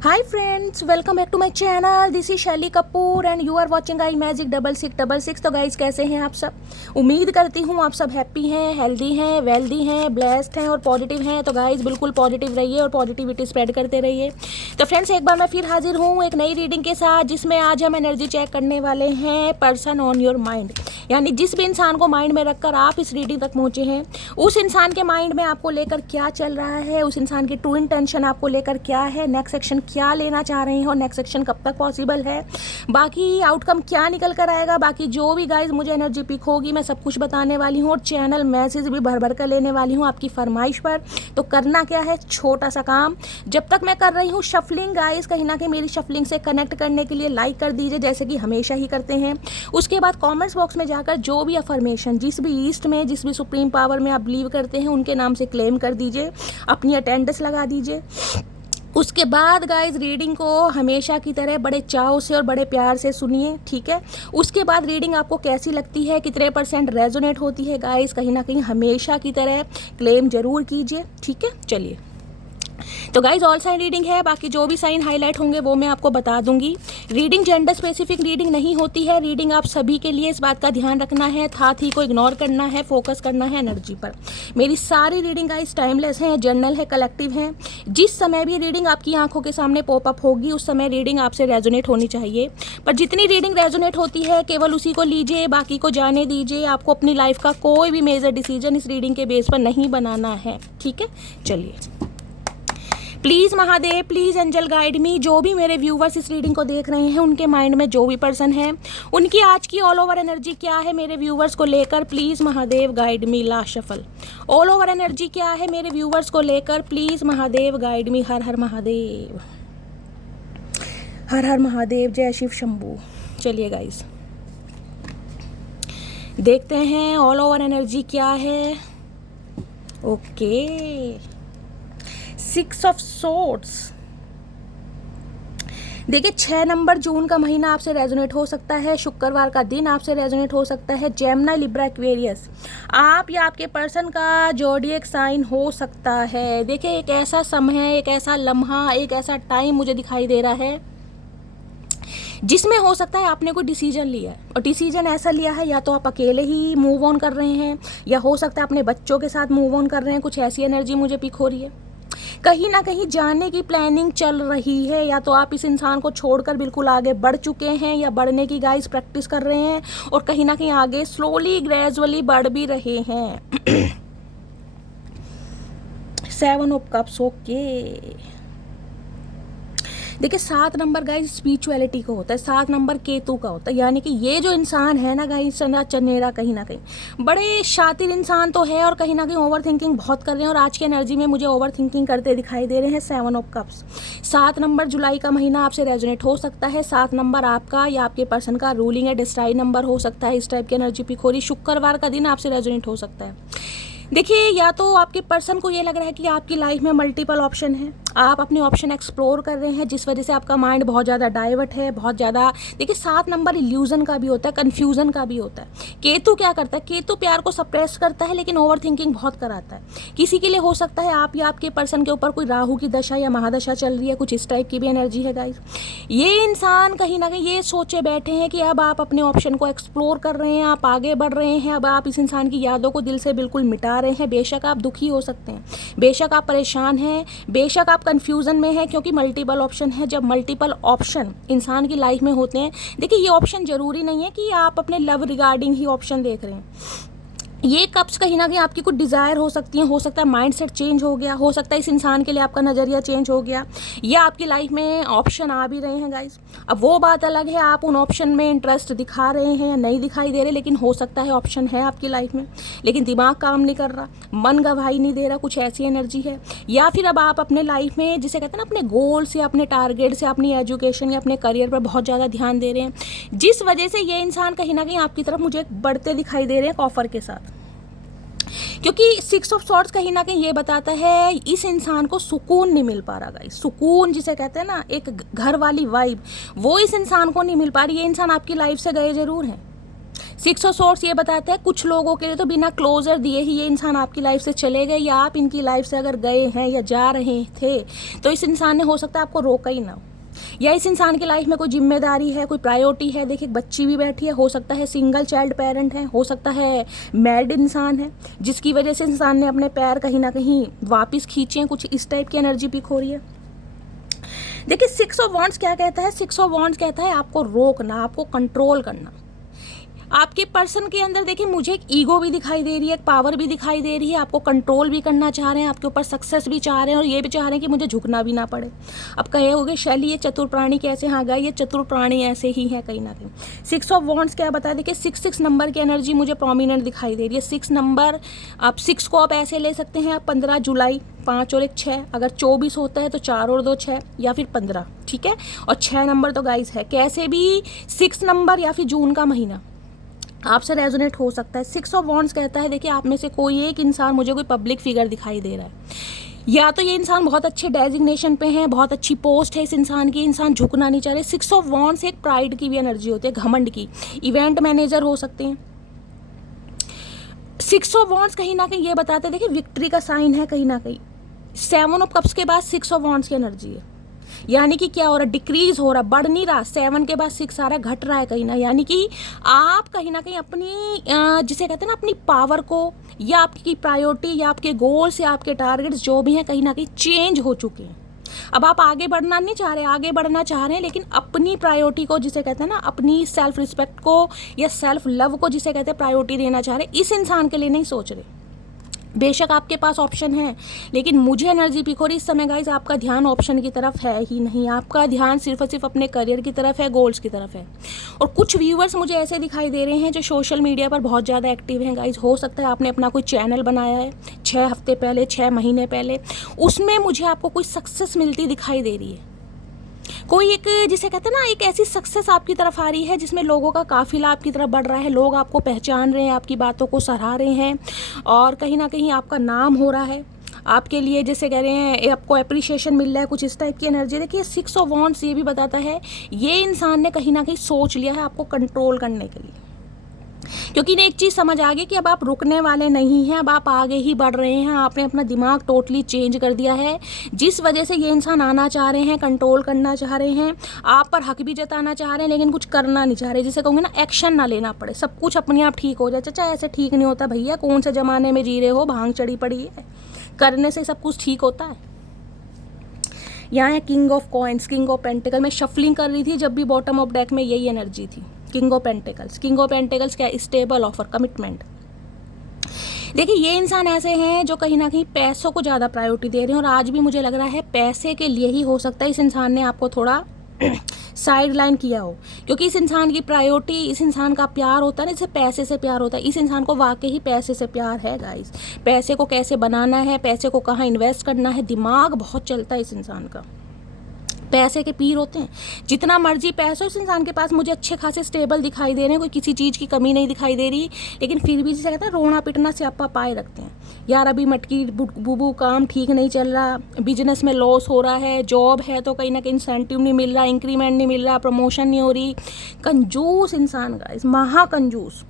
Hi friends, welcome back to my channel. This is Shaily Kapoor and you are watching I magic 6666। तो guys कैसे हैं आप सब। उम्मीद करती हूँ आप सब हैप्पी हैं, हेल्दी हैं, वेल्दी हैं, ब्लेस्ड हैं और पॉजिटिव हैं। तो गाइज बिल्कुल पॉजिटिव रहिए और पॉजिटिविटी स्प्रेड करते रहिए। तो फ्रेंड्स एक बार मैं फिर हाजिर हूँ एक नई रीडिंग के साथ, जिसमें आज हम एनर्जी चेक करने वाले हैं पर्सन ऑन योर माइंड। यानी जिस भी इंसान को माइंड में रखकर आप इस रीडिंग तक पहुँचे हैं, उस इंसान के माइंड में आपको लेकर क्या चल रहा है, उस इंसान की ट्रू इंटेंशन आपको लेकर क्या है, नेक्स्ट सेक्शन क्या लेना चाह रहे हैं और नेक्स्ट सेक्शन कब तक पॉसिबल है, बाकी आउटकम क्या निकल कर आएगा। बाकी जो भी गाइज मुझे एनर्जी पिक होगी मैं सब कुछ बताने वाली हूँ और चैनल मैसेज भी भर भर कर लेने वाली हूँ आपकी फरमाइश पर। तो करना क्या है, छोटा सा काम, जब तक मैं कर रही हूँ शफलिंग गाइज, कहीं ना कहीं मेरी शफलिंग से कनेक्ट करने के लिए लाइक कर दीजिए जैसे कि हमेशा ही करते हैं। उसके बाद कॉमेंट्स बॉक्स में जाकर जो भी अफर्मेशन जिस भी ईस्ट में, जिस भी सुप्रीम पावर में आप बिलीव करते हैं उनके नाम से क्लेम कर दीजिए, अपनी अटेंडेंस लगा दीजिए। उसके बाद गाइज रीडिंग को हमेशा की तरह बड़े चाव से और बड़े प्यार से सुनिए, ठीक है। उसके बाद रीडिंग आपको कैसी लगती है, कितने % रेजोनेट होती है गाइज, कहीं ना कहीं हमेशा की तरह क्लेम जरूर कीजिए, ठीक है। चलिए, तो गाइज ऑल साइन रीडिंग है, बाकी जो भी साइन हाईलाइट होंगे वो मैं आपको बता दूंगी। रीडिंग जेंडर स्पेसिफिक रीडिंग नहीं होती है, रीडिंग आप सभी के लिए, इस बात का ध्यान रखना है, थी को इग्नोर करना है, फोकस करना है एनर्जी पर। मेरी सारी रीडिंग गाइज टाइमलेस है, जर्नल है, कलेक्टिव है। जिस समय भी रीडिंग आपकी आंखों के सामने पॉपअप होगी उस समय रीडिंग आपसे रेजोनेट होनी चाहिए। पर जितनी रीडिंग रेजोनेट होती है केवल उसी को लीजिए, बाकी को जाने दीजिए। आपको अपनी लाइफ का कोई भी मेजर डिसीजन इस रीडिंग के बेस पर नहीं बनाना है, ठीक है। चलिए, please Mahadev, please angel guide me. जो भी मेरे व्यूवर्स इस रीडिंग को देख रहे हैं उनके माइंड में जो भी पर्सन है, उनकी आज की ऑल ओवर एनर्जी क्या है मेरे व्यूवर्स को लेकर, please Mahadev guide me. Last shuffle, all over energy क्या है मेरे व्यूवर्स को लेकर, प्लीज़ महादेव गाइड मी। हर हर महादेव, हर हर महादेव, जय शिव शंभू। चलिए गाइस देखते हैं ऑल ओवर एनर्जी क्या है। Okay, 6 of swords. देखिए 6 नंबर जून का महीना आपसे रेजोनेट हो सकता है, शुक्रवार का दिन आपसे रेजोनेट हो सकता है। जेमिनी, लिब्रा, एक्वेरियस आप या आपके पर्सन का जोडिएक साइन हो सकता है। देखिए एक ऐसा समय, एक ऐसा लम्हा, एक ऐसा टाइम मुझे दिखाई दे रहा है जिसमें हो सकता है आपने कोई डिसीजन लिया है, और डिसीजन ऐसा लिया है या तो आप अकेले ही मूव ऑन कर रहे हैं या हो सकता है अपने बच्चों के साथ मूव ऑन कर रहे हैं। कुछ ऐसी एनर्जी मुझे पिक हो रही है, कहीं ना कहीं जाने की प्लानिंग चल रही है, या तो आप इस इंसान को छोड़कर बिल्कुल आगे बढ़ चुके हैं या बढ़ने की गाइस प्रैक्टिस कर रहे हैं, और कहीं ना कहीं आगे स्लोली ग्रेजुअली बढ़ भी रहे हैं। 7 ऑफ कप्स। ओके, देखिए 7 नंबर गाइस स्पिरिचुअलिटी का होता है, 7 नंबर केतु का होता है। यानी कि ये जो इंसान है ना गाइस, चनेरा कहीं ना कहीं बड़े शातिर इंसान तो है और कहीं ना कहीं ओवर थिंकिंग बहुत कर रहे हैं, और आज की एनर्जी में मुझे ओवर थिंकिंग करते दिखाई दे रहे हैं। 7 ऑफ कप्स, 7 नंबर जुलाई का महीना आपसे रेजोनेट हो सकता है। 7 नंबर आपका या आपके पर्सन का रूलिंग है, डिस्ट्राई नंबर हो सकता है। इस टाइप की एनर्जी पिक हो रही, शुक्रवार का दिन आपसे रेजोनेट हो सकता है। देखिए या तो आपके पर्सन को ये लग रहा है कि आपकी लाइफ में मल्टीपल ऑप्शन है, आप अपने ऑप्शन एक्सप्लोर कर रहे हैं, जिस वजह से आपका माइंड बहुत ज़्यादा डाइवर्ट है, बहुत ज़्यादा। देखिए 7 नंबर इल्यूजन का भी होता है, कन्फ्यूज़न का भी होता है। केतु क्या करता है, केतु प्यार को सप्रेस करता है लेकिन ओवर थिंकिंग बहुत कराता है। किसी के लिए हो सकता है आप या आपके पर्सन के ऊपर कोई राहु की दशा या महादशा चल रही है, कुछ इस टाइप की भी एनर्जी है गाइस। ये इंसान कहीं ना कहीं ये सोचे बैठे हैं कि अब आप अपने ऑप्शन को एक्सप्लोर कर रहे हैं, आप आगे बढ़ रहे हैं, अब आप इस इंसान की यादों को दिल से बिल्कुल मिटा रहे हैं। बेशक आप दुखी हो सकते हैं, बेशक आप परेशान हैं, बेशक आप कंफ्यूजन में हैं, क्योंकि मल्टीपल ऑप्शन है। जब मल्टीपल ऑप्शन इंसान की लाइफ में होते हैं, देखिए ये ऑप्शन जरूरी नहीं है कि आप अपने लव रिगार्डिंग ही ऑप्शन देख रहे हैं। ये कप्स कहीं ना कहीं आपकी कुछ डिज़ायर हो सकती हैं, हो सकता है माइंडसेट चेंज हो गया, हो सकता है इस इंसान के लिए आपका नज़रिया चेंज हो गया, या आपकी लाइफ में ऑप्शन आ भी रहे हैं गाइस। अब वो बात अलग है आप उन ऑप्शन में इंटरेस्ट दिखा रहे हैं या नहीं दिखाई दे रहे, लेकिन हो सकता है ऑप्शन है आपकी लाइफ में, लेकिन दिमाग काम नहीं कर रहा, मन गवाही नहीं दे रहा, कुछ ऐसी एनर्जी है। या फिर अब आप अपने लाइफ में जिसे कहते हैं ना अपने गोल से, अपने टारगेट से, अपनी एजुकेशन या अपने करियर पर बहुत ज़्यादा ध्यान दे रहे हैं, जिस वजह से ये इंसान कहीं ना कहीं आपकी तरफ मुझे बढ़ते दिखाई दे रहे हैं ऑफर के साथ। क्योंकि 6 ऑफ सॉर्ड्स कहीं ना कहीं ये बताता है इस इंसान को सुकून नहीं मिल पा रहा गाइस। सुकून जिसे कहते हैं ना, एक घर वाली वाइब, वो इस इंसान को नहीं मिल पा रही। ये इंसान आपकी लाइफ से गए जरूर हैं, सिक्स ऑफ सोर्स ये बताता है कुछ लोगों के लिए तो बिना क्लोजर दिए ही ये इंसान आपकी लाइफ से चले गए, या आप इनकी लाइफ से अगर गए हैं या जा रहे थे तो इस इंसान ने हो सकता है आपको रोका ही ना हो, या इस इंसान की लाइफ में कोई जिम्मेदारी है, कोई प्रायोरिटी है। देखिए बच्ची भी बैठी है, हो सकता है सिंगल चाइल्ड पेरेंट है, हो सकता है मैरिड इंसान है, जिसकी वजह से इंसान ने अपने पैर कहीं ना कहीं वापस खींचे हैं, कुछ इस टाइप की एनर्जी पिक हो रही है। देखिए सिक्स ऑफ वॉन्ड्स क्या कहता है, सिक्स ऑफ वॉन्ड्स कहता है आपको रोकना, आपको कंट्रोल करना। आपके पर्सन के अंदर देखिए मुझे एक ईगो भी दिखाई दे रही है, एक पावर भी दिखाई दे रही है, आपको कंट्रोल भी करना चाह रहे हैं, आपके ऊपर सक्सेस भी चाह रहे हैं और ये भी चाह रहे हैं कि मुझे झुकना भी ना पड़े। अब कहे होगे शैली ये चतुर प्राणी कैसे, हाँ गाय ये चतुर प्राणी ऐसे ही है कहीं ना कहीं। सिक्स ऑफ वॉन्ड्स क्या बता, देखिए 6 नंबर की एनर्जी मुझे प्रोमिनेंट दिखाई दे रही है। 6 नंबर, आप 6 को आप ऐसे ले सकते हैं, आप 15 जुलाई, 5 और 1 6, अगर 24 होता है तो 4 और 2 6, या फिर 15, ठीक है। और 6 नंबर तो गाइस है, कैसे भी 6 नंबर या फिर जून का महीना आपसे रेजोनेट हो सकता है। 6 ऑफ वॉन्ड्स कहता है देखिए आप में से कोई एक इंसान, मुझे कोई पब्लिक फिगर दिखाई दे रहा है, या तो ये इंसान बहुत अच्छे डेजिग्नेशन पे है, बहुत अच्छी पोस्ट है इस इंसान की, इंसान झुकना नहीं चाह रहे। 6 ऑफ वॉन्ड्स एक प्राइड की भी एनर्जी होती है, घमंड की, इवेंट मैनेजर हो सकते हैं। 6 ऑफ वॉन्ड्स कहीं ना कहीं ये बताते हैं देखिए विक्ट्री का साइन है कहीं ना कहीं। 7 ऑफ कप्स के बाद 6 ऑफ वॉन्ड्स की एनर्जी है, यानी कि क्या हो रहा है, डिक्रीज हो रहा, बढ़ नहीं रहा। 7 के बाद 6 आ रहा है, घट रहा है कहीं ना, यानी कि आप कहीं ना कहीं अपनी जिसे कहते हैं ना अपनी पावर को, या आपकी प्रायोरिटी, या आपके गोल्स, या आपके टारगेट्स जो भी हैं कहीं ना कहीं चेंज हो चुके हैं। अब आप आगे बढ़ना नहीं चाह रहे, आगे बढ़ना चाह रहे हैं, लेकिन अपनी प्रायोरिटी को, जिसे कहते हैं ना अपनी सेल्फ रिस्पेक्ट को या सेल्फ लव को, जिसे कहते हैं प्रायोरिटी देना चाह रहे, इस इंसान के लिए नहीं सोच रहे। बेशक आपके पास ऑप्शन है, लेकिन मुझे एनर्जी पिक हो रही इस समय गाइस आपका ध्यान ऑप्शन की तरफ है ही नहीं, आपका ध्यान सिर्फ और सिर्फ अपने करियर की तरफ है, गोल्स की तरफ है। और कुछ व्यूअर्स मुझे ऐसे दिखाई दे रहे हैं जो सोशल मीडिया पर बहुत ज़्यादा एक्टिव हैं गाइस। हो सकता है आपने अपना कोई चैनल बनाया है 6 हफ्ते पहले, 6 महीने पहले, उसमें मुझे आपको कोई सक्सेस मिलती दिखाई दे रही है, कोई एक जिसे कहते हैं ना एक ऐसी सक्सेस आपकी तरफ आ रही है जिसमें लोगों का काफिला आपकी तरफ बढ़ रहा है, लोग आपको पहचान रहे हैं, आपकी बातों को सराह रहे हैं, और कहीं ना कहीं आपका नाम हो रहा है, आपके लिए जैसे कह रहे हैं आपको अप्रिशिएशन मिल रहा है, कुछ इस टाइप की एनर्जी। देखिए 6 ऑफ वॉन्ड्स ये भी बताता है ये इंसान ने कहीं ना कहीं सोच लिया है आपको कंट्रोल करने के लिए, क्योंकि इन्हें एक चीज़ समझ आ गई कि अब आप रुकने वाले नहीं हैं, अब आप आगे ही बढ़ रहे हैं, आपने अपना दिमाग टोटली चेंज कर दिया है। जिस वजह से ये इंसान आना चाह रहे हैं, कंट्रोल करना चाह रहे हैं, आप पर हक भी जताना चाह रहे हैं, लेकिन कुछ करना नहीं चाह रहे, जिसे कहूँगे ना एक्शन ना लेना पड़े, सब कुछ अपने आप ठीक हो जाए। चाचा ऐसे ठीक नहीं होता भैया, कौन से ज़माने में जी रहे हो, भांग चढ़ी पड़ी है, करने से सब कुछ ठीक होता है। यहाँ है king of coins, king of pentacle. मैं शफलिंग कर रही थी जब भी बॉटम ऑफ डेक में यही एनर्जी थी, king of pentacles. King of pentacles क्या, स्टेबल ऑफर, कमिटमेंट। देखिए ये इंसान ऐसे हैं जो कहीं ना कहीं पैसों को ज़्यादा प्रायोरिटी दे रहे हैं, और आज भी मुझे लग रहा है पैसे के लिए ही हो सकता है इस इंसान ने आपको थोड़ा साइड लाइन किया हो, क्योंकि इस इंसान की प्रायोरिटी, इस इंसान का प्यार होता है ना, जैसे पैसे से प्यार होता है, इस इंसान को वाकई ही पैसे से प्यार है गाइस। पैसे को कैसे बनाना है, पैसे को कहाँ इन्वेस्ट करना है, दिमाग बहुत चलता है इस इंसान का, पैसे के पीर होते हैं। जितना मर्जी पैसा इस इंसान के पास मुझे अच्छे खासे स्टेबल दिखाई दे रहे हैं, कोई किसी चीज़ की कमी नहीं दिखाई दे रही, लेकिन फिर भी जिसे कहते हैं रोना पिटना से आपा पाए रखते हैं। यार अभी मटकी बुबू काम ठीक नहीं चल रहा, बिजनेस में लॉस हो रहा है, जॉब है तो कहीं ना कहीं इंसेंटिव नहीं मिल रहा, इंक्रीमेंट नहीं मिल रहा, प्रमोशन नहीं हो रही। कंजूस इंसान गाइस, महा कंजूस।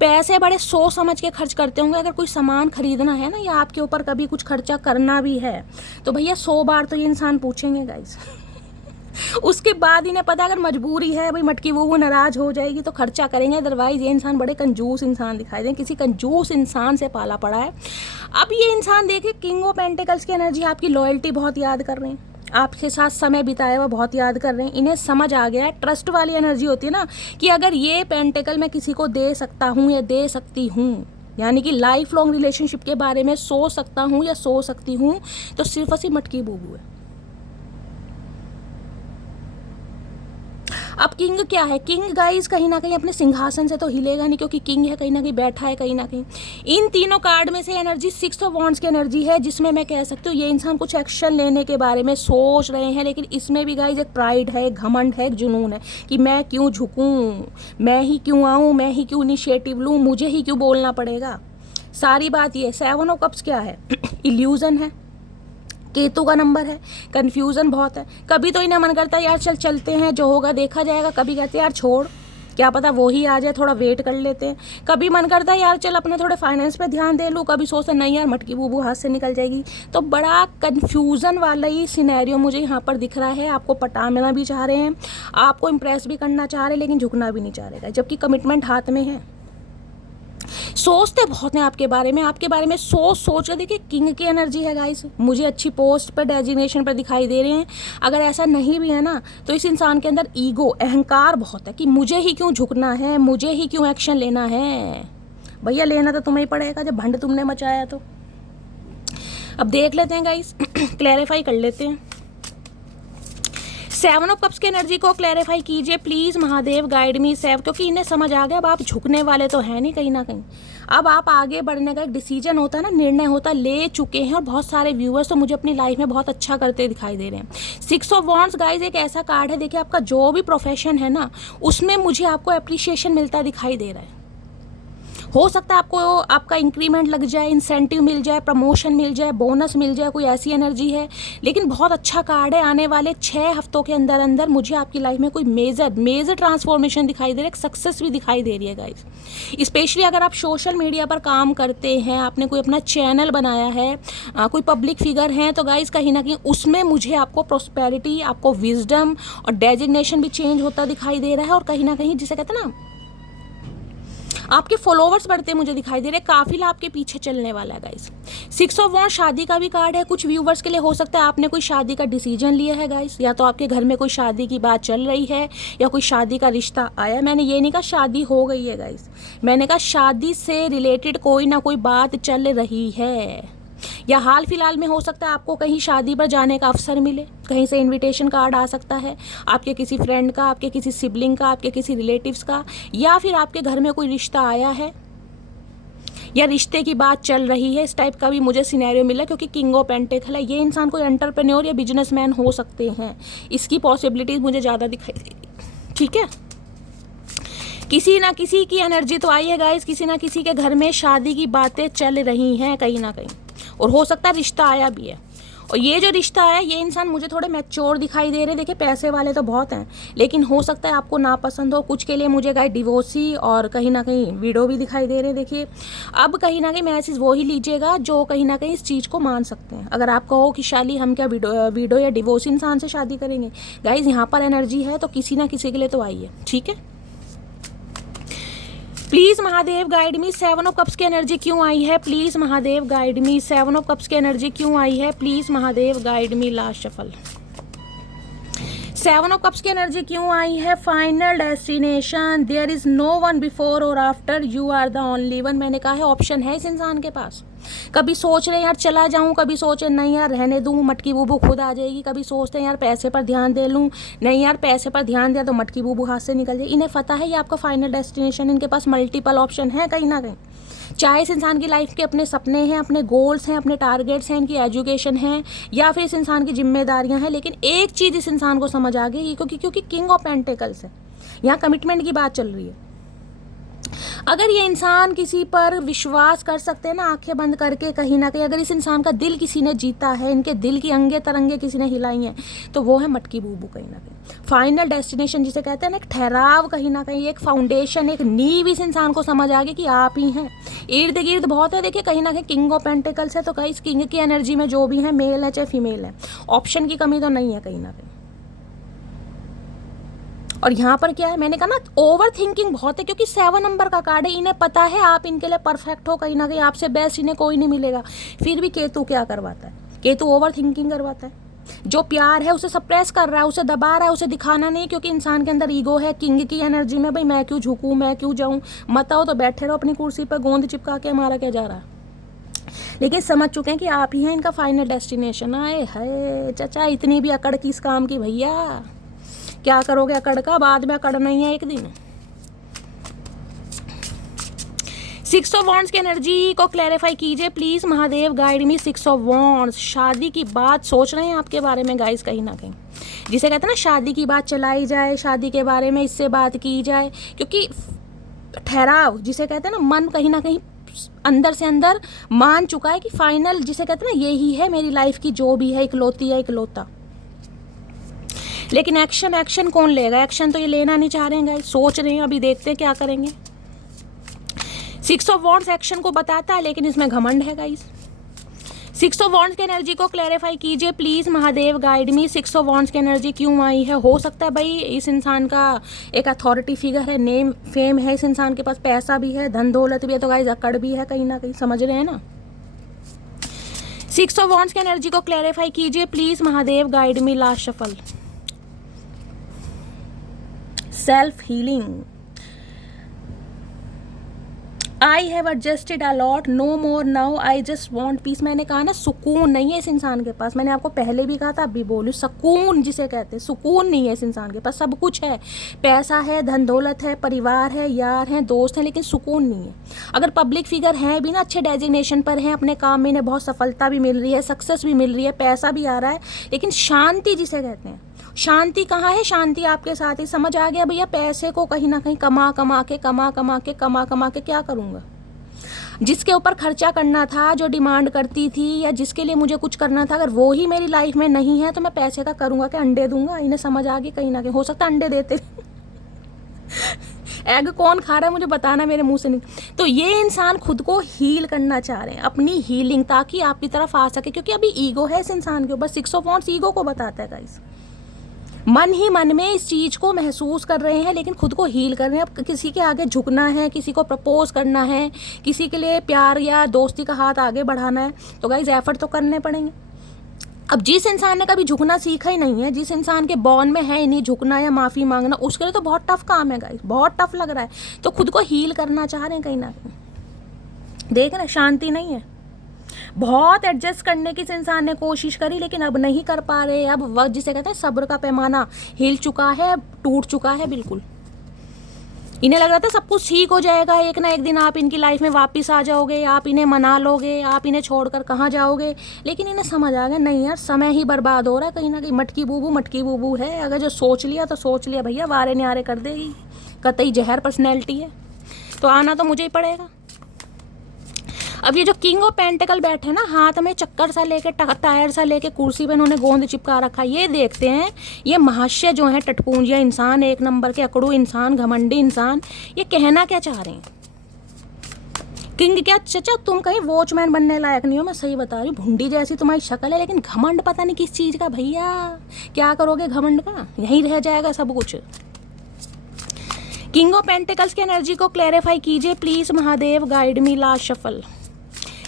पैसे बड़े सोच समझ के खर्च करते होंगे। अगर कोई सामान खरीदना है ना, या आपके ऊपर कभी कुछ खर्चा करना भी है, तो भैया 100 बार तो ये इंसान पूछेंगे गाइस। उसके बाद इन्हें पता अगर मजबूरी है भाई मटकी वो नाराज हो जाएगी तो खर्चा करेंगे, अदरवाइज ये इंसान बड़े कंजूस इंसान दिखाई दें, किसी कंजूस इंसान से पाला पड़ा है। अब ये इंसान देखिए किंग ऑफ पेंटिकल्स की एनर्जी, आपकी लॉयल्टी बहुत याद कर रहे हैं, आपके साथ समय बिताया हुआ बहुत याद कर रहे हैं, इन्हें समझ आ गया है। ट्रस्ट वाली एनर्जी होती है ना कि अगर ये पेंटिकल मैं किसी को दे सकता हूँ या दे सकती हूँ, यानी कि लाइफ लॉन्ग रिलेशनशिप के बारे में सोच सकता हूँ या सोच सकती हूँ, तो सिर्फ और सिर्फ मटकी बूबू है। अब किंग क्या है, किंग गाइस कहीं ना कहीं अपने सिंहासन से तो हिलेगा नहीं, क्योंकि किंग है, कहीं ना कहीं बैठा है कहीं ना कहीं। इन तीनों कार्ड में से एनर्जी 6 ऑफ वॉन्ड्स की एनर्जी है, जिसमें मैं कह सकती हूँ ये इंसान कुछ एक्शन लेने के बारे में सोच रहे हैं, लेकिन इसमें भी गाइस एक प्राइड है, एक घमंड है, एक जुनून है कि मैं क्यों झुकूँ, मैं ही क्यों आऊँ, मैं ही क्यों इनिशिएटिव लूँ, मुझे ही क्यों बोलना पड़ेगा। सारी बात ये। 7 ऑफ कप्स क्या है, इल्यूजन है, केतु का नंबर है, कन्फ्यूज़न बहुत है। कभी तो इन्हें मन करता है यार चल चलते हैं, जो होगा देखा जाएगा, कभी कहते हैं यार छोड़ क्या पता वो ही आ जाए, थोड़ा वेट कर लेते हैं। कभी मन करता है यार चल अपने थोड़े फाइनेंस पे ध्यान दे लूँ, कभी सोचते नहीं यार मटकी बूबू हाथ से निकल जाएगी। तो बड़ा कन्फ्यूज़न वाला ही सिनेरियो मुझे यहाँ पर दिख रहा है। आपको पटाना भी चाह रहे हैं, आपको इम्प्रेस भी करना चाह रहे हैं, लेकिन झुकना भी नहीं चाह रहे, जबकि कमिटमेंट हाथ में है। सोचते बहुत हैं आपके बारे में सोच रहे। देखिए किंग की एनर्जी है गाइस, मुझे अच्छी पोस्ट पर डेजिग्नेशन पर दिखाई दे रहे हैं। अगर ऐसा नहीं भी है ना, तो इस इंसान के अंदर ईगो, अहंकार बहुत है कि मुझे ही क्यों झुकना है, मुझे ही क्यों एक्शन लेना है। भैया लेना तो तुम्हें ही पड़ेगा जब भंड तुमने मचाया। तो अब देख लेते हैं गाइस, क्लैरिफाई कर लेते हैं। 7 ऑफ कप्स की एनर्जी को क्लैरिफाई कीजिए please Mahadev, guide me save. क्योंकि इन्हें समझ आ गया अब आप झुकने वाले तो हैं नहीं कहीं ना कहीं। अब आप आगे बढ़ने का एक डिसीजन होता है ना, निर्णय होता है, ले चुके हैं। और बहुत सारे व्यूअर्स तो मुझे अपनी लाइफ में बहुत अच्छा करते दिखाई दे रहे हैं। 6 ऑफ वॉन्ड्स गाइज एक ऐसा कार्ड है, देखिए आपका जो भी प्रोफेशन है ना, उसमें मुझे आपको अप्रिशिएशन मिलता दिखाई दे रहा है। हो सकता है आपको आपका इंक्रीमेंट लग जाए, इंसेंटिव मिल जाए, प्रमोशन मिल जाए, बोनस मिल जाए, कोई ऐसी एनर्जी है। लेकिन बहुत अच्छा कार्ड है, आने वाले 6 हफ्तों के अंदर अंदर मुझे आपकी लाइफ में कोई मेजर ट्रांसफॉर्मेशन दिखाई दे रहा है, एक सक्सेस भी दिखाई दे रही है गाइस। स्पेशली अगर आप सोशल मीडिया पर काम करते हैं, आपने कोई अपना चैनल बनाया है, कोई पब्लिक फिगर हैं, तो गाइस कहीं ना कहीं उसमें मुझे आपको प्रॉस्पेरिटी, आपको विजडम और डेजिग्नेशन भी चेंज होता दिखाई दे रहा है। और कहीं ना कहीं जिसे कहते हैं ना, आपके फॉलोवर्स बढ़ते मुझे दिखाई दे रहे हैं, काफिला आपके पीछे चलने वाला है गाइस। 6 ऑफ वॉन्ड शादी का भी कार्ड है। कुछ व्यूवर्स के लिए हो सकता है आपने कोई शादी का डिसीजन लिया है गाइस, या तो आपके घर में कोई शादी की बात चल रही है, या कोई शादी का रिश्ता आया। मैंने ये नहीं कहा शादी हो गई है गाइस, मैंने कहा शादी से रिलेटेड कोई ना कोई बात चल रही है। या हाल फिलहाल में हो सकता है आपको कहीं शादी पर जाने का अवसर मिले, कहीं से इनविटेशन कार्ड आ सकता है, आपके किसी फ्रेंड का, आपके किसी सिबलिंग का, आपके किसी रिलेटिव्स का, या फिर आपके घर में कोई रिश्ता आया है या रिश्ते की बात चल रही है। इस टाइप का भी मुझे सिनेरियो मिला, क्योंकि किंग ऑफ पेंटिकल है। ये इंसान कोई एंटरप्रेन्योर या बिजनेसमैन हो सकते हैं, इसकी पॉसिबिलिटीज मुझे ज़्यादा दिखाई दे रही। ठीक है, किसी ना किसी की एनर्जी तो आई है गाइस, किसी ना किसी के घर में शादी की बातें चल रही हैं कहीं ना कहीं, और हो सकता है रिश्ता आया भी है। और ये जो रिश्ता है, ये इंसान मुझे थोड़े मैच्योर दिखाई दे रहे। देखिए पैसे वाले तो बहुत हैं, लेकिन हो सकता है आपको नापसंद हो। कुछ के लिए मुझे गाइस डिवोर्सी और कहीं ना कहीं विडो भी दिखाई दे रहे। देखिए अब कहीं ना कहीं मैसेज वो ही लीजिएगा जो कहीं ना कहीं इस चीज़ को मान सकते हैं। अगर आप कहो कि शाली हम क्या विडो या डिवोर्सी इंसान से शादी करेंगे, गाइज यहाँ पर एनर्जी है तो किसी ना किसी के लिए तो आई है। ठीक है, please Mahadev guide me 7 of cups की एनर्जी क्यों आई है, please Mahadev guide me 7 of cups की एनर्जी क्यों आई है, please Mahadev guide me. Last shuffle 7 of cups की एनर्जी क्यों आई है। Final destination, there is no one before और after, you are the only one. मैंने कहा है ऑप्शन है इस इंसान के पास। कभी सोच रहे हैं यार चला जाऊं, कभी सोचे नहीं यार रहने दूं, मटकी बूबू खुद आ जाएगी। कभी सोचते हैं यार पैसे पर ध्यान दे लूं, नहीं यार पैसे पर ध्यान दिया तो मटकी बूबू हाथ से निकल जाए। इन्हें पता है ये आपका फाइनल डेस्टिनेशन। इनके पास मल्टीपल ऑप्शन है कहीं ना कहीं। चाहे इस इंसान की लाइफ के अपने सपने हैं, अपने गोल्स हैं, अपने टारगेट्स हैं, इनकी एजुकेशन है, या फिर इस इंसान की जिम्मेदारियां हैं। लेकिन एक चीज़ इस इंसान को समझ आ गई, क्योंकि किंग ऑफ पेंटिकल्स है, यहाँ कमिटमेंट की बात चल रही है। अगर ये इंसान किसी पर विश्वास कर सकते हैं ना आंखें बंद करके, कहीं ना कहीं अगर इस इंसान का दिल किसी ने जीता है, इनके दिल की अंगे तरंगे किसी ने हिलाई हैं, तो वो है मटकी बूबू। कहीं ना कहीं फाइनल डेस्टिनेशन जिसे कहते हैं ना, एक ठहराव, कहीं ना कहीं एक फाउंडेशन, एक नींव इस इंसान को समझ आ गई कि आप ही हैं। इर्द गिर्द बहुत है, देखिए कहीं ना कहीं किंग ऑफ पेंटिकल्स है, तो कहीं इस किंग की एनर्जी में जो भी है, मेल है चाहे फीमेल है, ऑप्शन की कमी तो नहीं है कहीं ना कहीं। और यहाँ पर क्या है, मैंने कहा ना ओवर थिंकिंग बहुत है, क्योंकि 7 नंबर का कार्ड है। इन्हें पता है आप इनके लिए परफेक्ट हो, कहीं ना कहीं आपसे बेस्ट इन्हें कोई नहीं मिलेगा। फिर भी केतु क्या करवाता है, केतु ओवर थिंकिंग करवाता है। जो प्यार है उसे सप्रेस कर रहा है, उसे दबा रहा है, उसे दिखाना नहीं, क्योंकि इंसान के अंदर ईगो है किंग की एनर्जी में। भाई मैं क्यों झुकूँ, मैं क्यों जाऊँ, मत आओ तो बैठे रहो अपनी कुर्सी पर, गोंद चिपका के हमारा क्या जा रहा है। लेकिन समझ चुके हैं कि आप ही हैं इनका फाइनल डेस्टिनेशन। आए है चाचा, इतनी भी अकड़ किस काम की भैया, क्या करोगे अकड़ का, बाद में अकड़ नहीं है एक दिन। 6 ऑफ वॉन्ड्स की एनर्जी को क्लैरिफाई कीजिए please Mahadev guide me. 6 of wands, शादी की बात सोच रहे हैं आपके बारे में गाइस, कहीं ना कहीं जिसे कहते हैं ना शादी की बात चलाई जाए, शादी के बारे में इससे बात की जाए, क्योंकि ठहराव जिसे कहते हैं ना, मन कहीं ना कहीं अंदर से अंदर मान चुका है कि फाइनल जिसे कहते हैं ना, यही है मेरी लाइफ की जो भी है, इकलौती है इकलौता। लेकिन एक्शन कौन लेगा? एक्शन तो ये लेना नहीं चाह रहे हैं गाइस, सोच रहे हैं, अभी देखते हैं क्या करेंगे। 6 ऑफ वॉन्ड्स एक्शन को बताता है, लेकिन इसमें घमंड है गाइस। 6 ऑफ वॉन्ड्स की एनर्जी को क्लैरिफाई कीजिए please, Mahadev guide me. 6 of wands की एनर्जी क्यों आई है? हो सकता है भाई इस इंसान का एक अथॉरिटी फिगर है, नेम फेम है इस इंसान के पास, पैसा भी है, धन दौलत भी है, तो गाइस अकड़ भी है कहीं ना कहीं, समझ रहे हैं ना। 6 ऑफ वॉन्ड्स की एनर्जी को क्लैरिफाई कीजिए please, Mahadev guide me. Last shuffle, self healing. I have adjusted a lot, no more now, I just want peace. मैंने कहा ना, सुकून नहीं है इस इंसान के पास। मैंने आपको पहले भी कहा था, अब भी बोलूँ, सुकून जिसे कहते हैं, सुकून नहीं है इस इंसान के पास। सब कुछ है, पैसा है, धन दौलत है, परिवार है, यार हैं, दोस्त हैं, लेकिन सुकून नहीं है। अगर पब्लिक फिगर हैं भी ना, अच्छे डेजिग्नेशन पर हैं, अपने काम में इन्हें बहुत सफलता भी मिल रही है, सक्सेस भी मिल रही है, पैसा भी आ रहा है, लेकिन शांति जिसे कहते हैं, शांति कहाँ है? शांति आपके साथ ही। समझ आ गया भैया, पैसे को कहीं ना कहीं कमा कमा के क्या करूँगा? जिसके ऊपर खर्चा करना था, जो डिमांड करती थी, या जिसके लिए मुझे कुछ करना था, अगर वो ही मेरी लाइफ में नहीं है तो मैं पैसे का करूँगा क्या? अंडे दूंगा? इन्हें समझ आ गई कहीं ना कहीं, हो सकता है अंडे देते एग कौन खा रहा है मुझे बताना, मेरे मुंह से नहीं। तो ये इंसान खुद को हील करना चाह रहे हैं, अपनी हीलिंग, ताकि आपकी तरफ आ सके, क्योंकि अभी ईगो है इस इंसान के ऊपर। 6 ऑफ वॉन्ड्स ईगो को बताता है गाइस। मन ही मन में इस चीज़ को महसूस कर रहे हैं, लेकिन खुद को हील कर रहे हैं। अब किसी के आगे झुकना है, किसी को प्रपोज करना है, किसी के लिए प्यार या दोस्ती का हाथ आगे बढ़ाना है, तो गाइस एफर्ट तो करने पड़ेंगे। अब जिस इंसान ने कभी झुकना सीखा ही नहीं है, जिस इंसान के बॉन में है ही नहीं झुकना या माफ़ी मांगना, उसके लिए तो बहुत टफ काम है गाइस, बहुत टफ लग रहा है। तो खुद को हील करना चाह रहे हैं कहीं ना कहीं। देख रहे, शांति नहीं है। बहुत एडजस्ट करने की इस इंसान ने कोशिश करी, लेकिन अब नहीं कर पा रहे। अब वक्त जिसे कहते हैं सब्र का पैमाना हिल चुका है, टूट चुका है बिल्कुल। इन्हें लग रहा था सब कुछ ठीक हो जाएगा, एक ना एक दिन आप इनकी लाइफ में वापस आ जाओगे, आप इन्हें मना लोगे, आप इन्हें छोड़कर कहाँ जाओगे। लेकिन इन्हें समझ आ गया, नहीं यार, समय ही बर्बाद हो रहा है कहीं ना कहीं। मटकी बूबू है, अगर जो सोच लिया तो सोच लिया भैया, वारे न्यारे कर देगी, कतई जहर पर्सनैलिटी है, तो आना तो मुझे ही पड़ेगा। अब ये जो किंग ऑफ पेंटिकल बैठे ना, हाथ में चक्कर सा लेके, टायर सा लेके, कुर्सी पे इन्होंने गोंद चिपका रखा। ये देखते हैं ये महाशय जो है, टटपूंजिया इंसान, एक नंबर के अकड़ू इंसान, घमंडी इंसान, ये कहना क्या चाह रहे हैं? किंग क्या चचा, तुम कहीं वॉचमैन बनने लायक नहीं हो, मैं सही बता रही हूँ। भुंडी जैसी तुम्हारी शक्ल है, लेकिन घमंड पता नहीं किस चीज़ का भैया। क्या करोगे घमंड का? यहीं रह जाएगा सब कुछ। किंग ऑफ पेंटिकल्स की एनर्जी को क्लैरिफाई कीजिए please, Mahadev guide me. Last shuffle,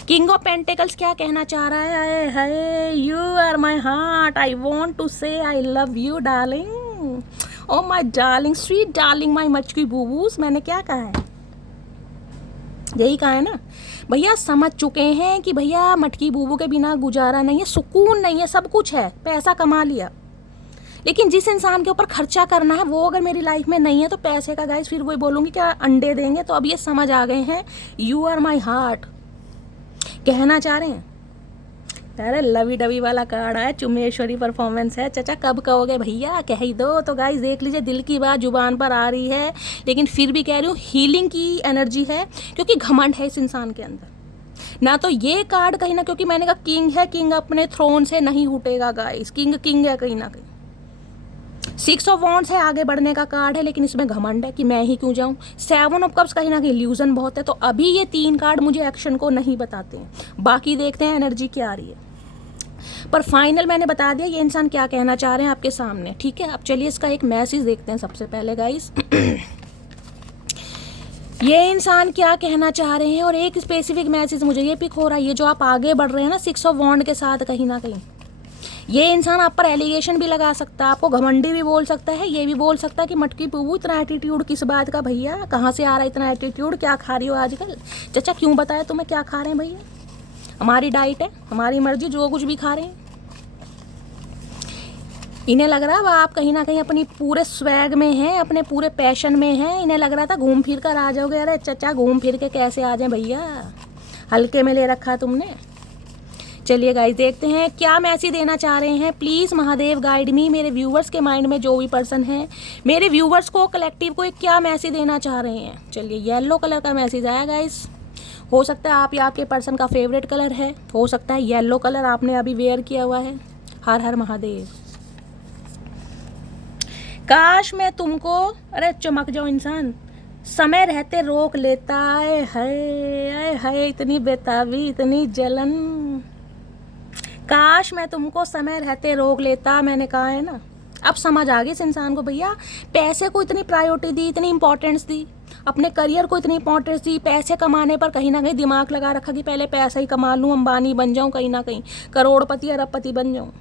king of pentacles क्या कहना चाह रहा है? Hi, you are my heart, I want to say I love you darling, oh my darling, sweet darling, my मचकी बूबूस। मैंने क्या कहा है? यही कहा है ना भैया। समझ चुके हैं कि भैया मटकी बूबू के बिना गुजारा नहीं है, सुकून नहीं है, सब कुछ है, पैसा कमा लिया, लेकिन जिस इंसान के ऊपर खर्चा करना है वो अगर मेरी लाइफ में नहीं है तो पैसे का गाइस फिर वही बोलूँगी क्या अंडे देंगे। तो अब ये समझ आ गए हैं, यू आर माई हार्ट कहना चाह रहे हैं। अरे लवी डवी वाला कार्ड है, चुमेश्वरी परफॉर्मेंस है। चचा कब कहोगे भैया, कह ही दो। तो गाइस देख लीजिए, दिल की बात जुबान पर आ रही है, लेकिन फिर भी कह रही हूँ हीलिंग की एनर्जी है, क्योंकि घमंड है इस इंसान के अंदर ना। तो ये कार्ड कहीं ना, क्योंकि मैंने कहा किंग है, किंग अपने थ्रोन से नहीं उठेगा गाइस, किंग है कहीं ना कहीं। 6 ऑफ वॉन्ड्स है, आगे बढ़ने का कार्ड है, लेकिन इसमें घमंड है कि मैं ही क्यों जाऊं। 7 ऑफ कप्स कहीं ना कहीं इल्यूजन बहुत है। तो अभी ये 3 कार्ड मुझे एक्शन को नहीं बताते हैं, बाकी देखते हैं एनर्जी क्या आ रही है। पर फाइनल मैंने बता दिया ये इंसान क्या कहना चाह रहे हैं आपके सामने, ठीक है। अब चलिए इसका एक मैसेज देखते हैं सबसे पहले गाइस। ये इंसान क्या कहना चाह रहे हैं, और एक स्पेसिफिक मैसेज मुझे ये पिक हो रहा है, ये जो आप आगे बढ़ रहे हैं ना 6 ऑफ वॉन्ड के साथ, कहीं ना कहीं ये इंसान आप पर एलिगेशन भी लगा सकता है, आपको घमंडी भी बोल सकता है, ये भी बोल सकता है कि मटकी बूबू इतना एटीट्यूड किस बात का भैया, कहाँ से आ रहा है इतना एटीट्यूड, क्या खा रही हो आजकल। चचा क्यों बताया तुम्हें क्या खा रहे हैं भैया, हमारी डाइट है, हमारी मर्जी, जो कुछ भी खा रहे हैं। इन्हें लग रहा है आप कहीं ना कहीं अपनी पूरे स्वैग में हैं, अपने पूरे पैशन में हैं। इन्हें लग रहा था घूम फिर कर आ जाओगे। अरे चचा घूम फिर के कैसे आ जाए भैया, हल्के में ले रखा है तुमने। चलिए गाइस देखते हैं क्या मैसेज देना चाह रहे हैं। प्लीज़ महादेव गाइड मी, मेरे व्यूवर्स के माइंड में जो भी पर्सन है, मेरे व्यूवर्स को, कलेक्टिव को एक क्या मैसेज देना चाह रहे हैं। चलिए येलो कलर का मैसेज आया गाइस। हो सकता है आप या आपके पर्सन का फेवरेट कलर है, हो सकता है येलो कलर आपने अभी वेयर किया हुआ है। हर हर महादेव। काश मैं तुमको, अरे चमक जाओ इंसान, समय रहते रोक लेता है, हाय इतनी बेताबी, इतनी जलन। काश मैं तुमको समय रहते रोक लेता, मैंने कहा है ना। अब समझ आ गई इस इंसान को भैया, पैसे को इतनी प्रायोरिटी दी, इतनी इंपॉर्टेंस दी, अपने करियर को इतनी इंपॉर्टेंस दी, पैसे कमाने पर कहीं ना कहीं दिमाग लगा रखा कि पहले पैसा ही कमा लूँ, अंबानी बन जाऊँ, कहीं ना कहीं करोड़पति अरबपति बन जाऊँ।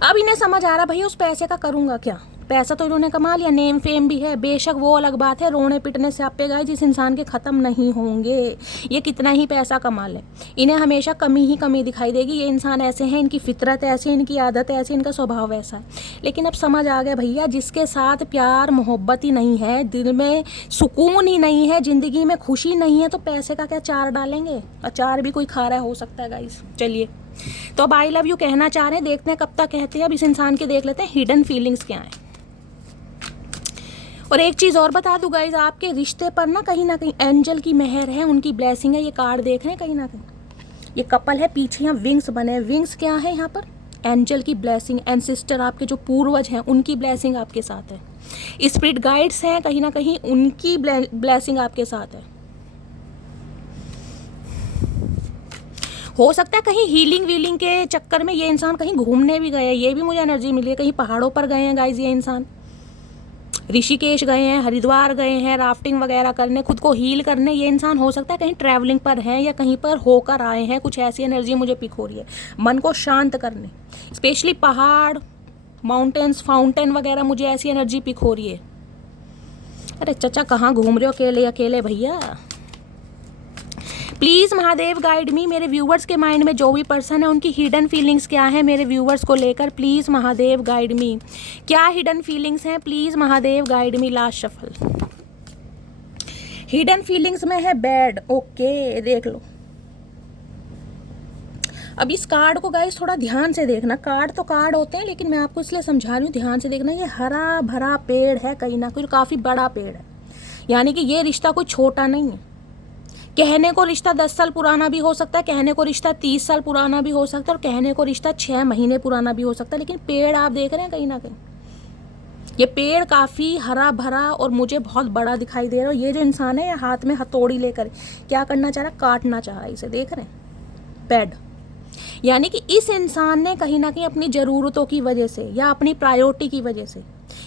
अब इन्हें समझ आ रहा भैया उस पैसे का करूँगा क्या। पैसा तो इन्होंने कमा लिया, नेम फेम भी है, बेशक वो अलग बात है, रोने पिटने से आपे गए जिस इंसान के ख़त्म नहीं होंगे। ये कितना ही पैसा कमा ले, इन्हें हमेशा कमी ही कमी दिखाई देगी। ये इंसान ऐसे हैं, इनकी फितरत ऐसी, इनकी आदत ऐसी, इनका स्वभाव ऐसा है। लेकिन अब समझ आ गया भैया, जिसके साथ प्यार मोहब्बत ही नहीं है, दिल में सुकून ही नहीं है, ज़िंदगी में खुशी नहीं है, तो पैसे का क्या चार डालेंगे। अचार भी कोई खा रहा हो सकता है गाइस। चलिए, तो अब आई लव यू कहना चाह रहे हैं, देखते हैं कब तक कहते हैं। अब इस इंसान के देख लेते हैं हिडन फीलिंग्स क्या हैं। और एक चीज़ और बता दूँ गाइज, आपके रिश्ते पर ना कहीं एंजल की मेहर है, उनकी ब्लेसिंग है। ये कार्ड देख रहे हैं कहीं ना कहीं, ये कपल है, पीछे यहाँ विंग्स बने। विंग्स क्या है यहाँ पर, एंजल की ब्लेसिंग, एंसिस्टर आपके जो पूर्वज हैं उनकी ब्लेसिंग आपके साथ है। स्पिरिट गाइड्स हैं कहीं ना कहीं, उनकी ब्लेसिंग आपके साथ है। हो सकता है कहीं हीलिंग वीलिंग के चक्कर में ये इंसान कहीं घूमने भी गए हैं, ये भी मुझे एनर्जी मिली है। कहीं पहाड़ों पर गए हैं गाइज ये इंसान, ऋषिकेश गए हैं, हरिद्वार गए हैं, राफ्टिंग वगैरह करने, खुद को हील करने। ये इंसान हो सकता है कहीं ट्रैवलिंग पर हैं या कहीं पर होकर आए हैं। कुछ ऐसी एनर्जी मुझे पिक हो रही है, मन को शांत करने, स्पेशली पहाड़, माउंटेन्स, फाउंटेन वगैरह, मुझे ऐसी एनर्जी पिक हो रही है। अरे चचा कहाँ घूम रहे हो अकेले अकेले भैया। प्लीज़ महादेव गाइड मी, मेरे व्यूवर्स के माइंड में जो भी पर्सन है उनकी हिडन फीलिंग्स क्या है मेरे व्यूवर्स को लेकर। प्लीज़ महादेव गाइड मी, क्या हिडन फीलिंग्स हैं, please Mahadev guide me. Last shuffle, hidden feelings में है बैड। ओके, देख लो। अब इस कार्ड को गाइस थोड़ा ध्यान से देखना। कार्ड तो कार्ड होते हैं, लेकिन मैं आपको इसलिए समझा रही हूँ, ध्यान से देखना। ये हरा भरा पेड़ है कहीं ना कहीं, काफ़ी बड़ा पेड़ है, यानी कि ये रिश्ता कोई छोटा नहीं है। कहने को रिश्ता 10 साल पुराना भी हो सकता है, कहने को रिश्ता 30 साल पुराना भी हो सकता है, और कहने को रिश्ता 6 महीने पुराना भी हो सकता है। लेकिन पेड़ आप देख रहे हैं कहीं ना कहीं, ये पेड़ काफ़ी हरा भरा और मुझे बहुत बड़ा दिखाई दे रहा है। और ये जो इंसान है, ये हाथ में हथौड़ी लेकर क्या करना चाह रहा है, काटना चाह रहा है इसे, देख रहे हैं, पेड़। यानी कि इस इंसान ने कहीं ना कहीं अपनी ज़रूरतों की वजह से या अपनी प्रायोरिटी की वजह से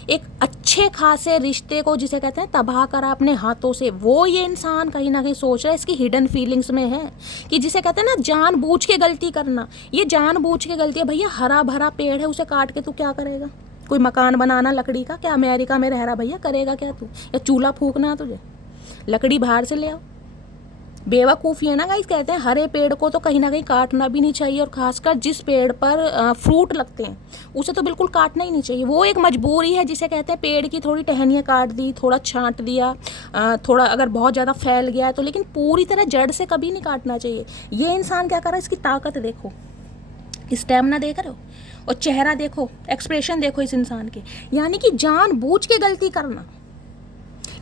एक अच्छे खासे रिश्ते को, जिसे कहते हैं, तबाह करा अपने हाथों से। वो ये इंसान कहीं ना कहीं सोच रहा है, इसकी हिडन फीलिंग्स में है कि जिसे कहते हैं ना जानबूझ के गलती करना। ये जानबूझ के गलती है भैया। हरा भरा पेड़ है, उसे काट के तू क्या करेगा। कोई मकान बनाना लकड़ी का, क्या अमेरिका में रह रहा भैया, करेगा क्या तू, या चूल्हा फूकना तुझे, लकड़ी बाहर से ले आओ। बेवकूफ़ी है ना गाइस। कहते हैं हरे पेड़ को तो कहीं ना कहीं काटना भी नहीं चाहिए, और खासकर जिस पेड़ पर फ्रूट लगते हैं उसे तो बिल्कुल काटना ही नहीं चाहिए। वो एक मजबूरी है, जिसे कहते हैं पेड़ की थोड़ी टहनियाँ काट दी, थोड़ा छांट दिया, थोड़ा अगर बहुत ज़्यादा फैल गया है तो, लेकिन पूरी तरह जड़ से कभी नहीं काटना चाहिए। ये इंसान क्या कर रहा है, इसकी ताकत देखो, स्टैमिना देख रहे हो, और चेहरा देखो, एक्सप्रेशन देखो इस इंसान के। यानी कि जानबूझ के गलती करना,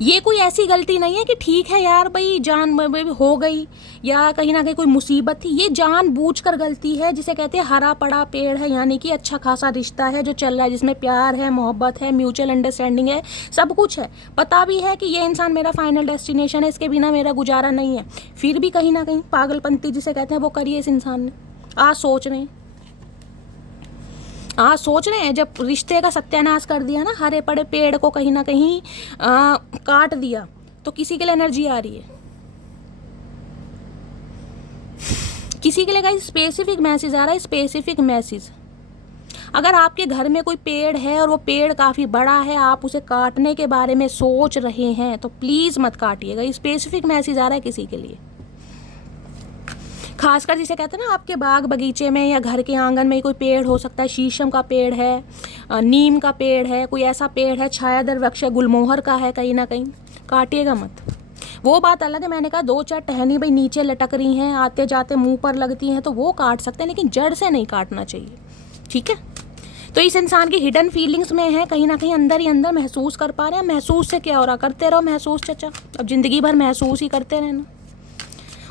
ये कोई ऐसी गलती नहीं है कि ठीक है यार भाई जान हो गई या कहीं ना कहीं कोई मुसीबत थी। ये जानबूझकर गलती है, जिसे कहते हैं हरा पड़ा पेड़ है, यानी कि अच्छा खासा रिश्ता है जो चल रहा है, जिसमें प्यार है, मोहब्बत है, म्यूचुअल अंडरस्टैंडिंग है, सब कुछ है। पता भी है कि ये इंसान मेरा फाइनल डेस्टिनेशन है, इसके बिना मेरा गुजारा नहीं है। फिर भी कहीं ना कहीं पागलपंती जिसे कहते हैं वो करी है इस इंसान ने। आज सोच रहे हैं जब रिश्ते का सत्यानाश कर दिया ना, हरे पड़े पेड़ को कहीं ना कहीं काट दिया, तो किसी के लिए एनर्जी आ रही है, किसी के लिए गाइस स्पेसिफिक मैसेज आ रहा है, स्पेसिफिक मैसेज। अगर आपके घर में कोई पेड़ है और वो पेड़ काफ़ी बड़ा है, आप उसे काटने के बारे में सोच रहे हैं, तो प्लीज़ मत काटिएगा। स्पेसिफिक मैसेज आ रहा है किसी के लिए, खासकर जिसे कहते हैं ना आपके बाग बगीचे में या घर के आंगन में कोई पेड़ हो सकता है। शीशम का पेड़ है, नीम का पेड़ है, कोई ऐसा पेड़ है, छायादार वृक्ष है, गुलमोहर का है, कहीं ना कहीं काटिएगा मत। वो बात अलग है, मैंने कहा 2-4 टहनी भाई नीचे लटक रही हैं, आते जाते मुंह पर लगती हैं, तो वो काट सकते हैं, लेकिन जड़ से नहीं काटना चाहिए, ठीक है। तो इस इंसान की हिडन फीलिंग्स में है, कहीं ना कहीं अंदर ही अंदर महसूस कर पा रहे हैं। महसूस से क्या हो रहा, करते रहो महसूस चचा, अब ज़िंदगी भर महसूस ही करते रहना।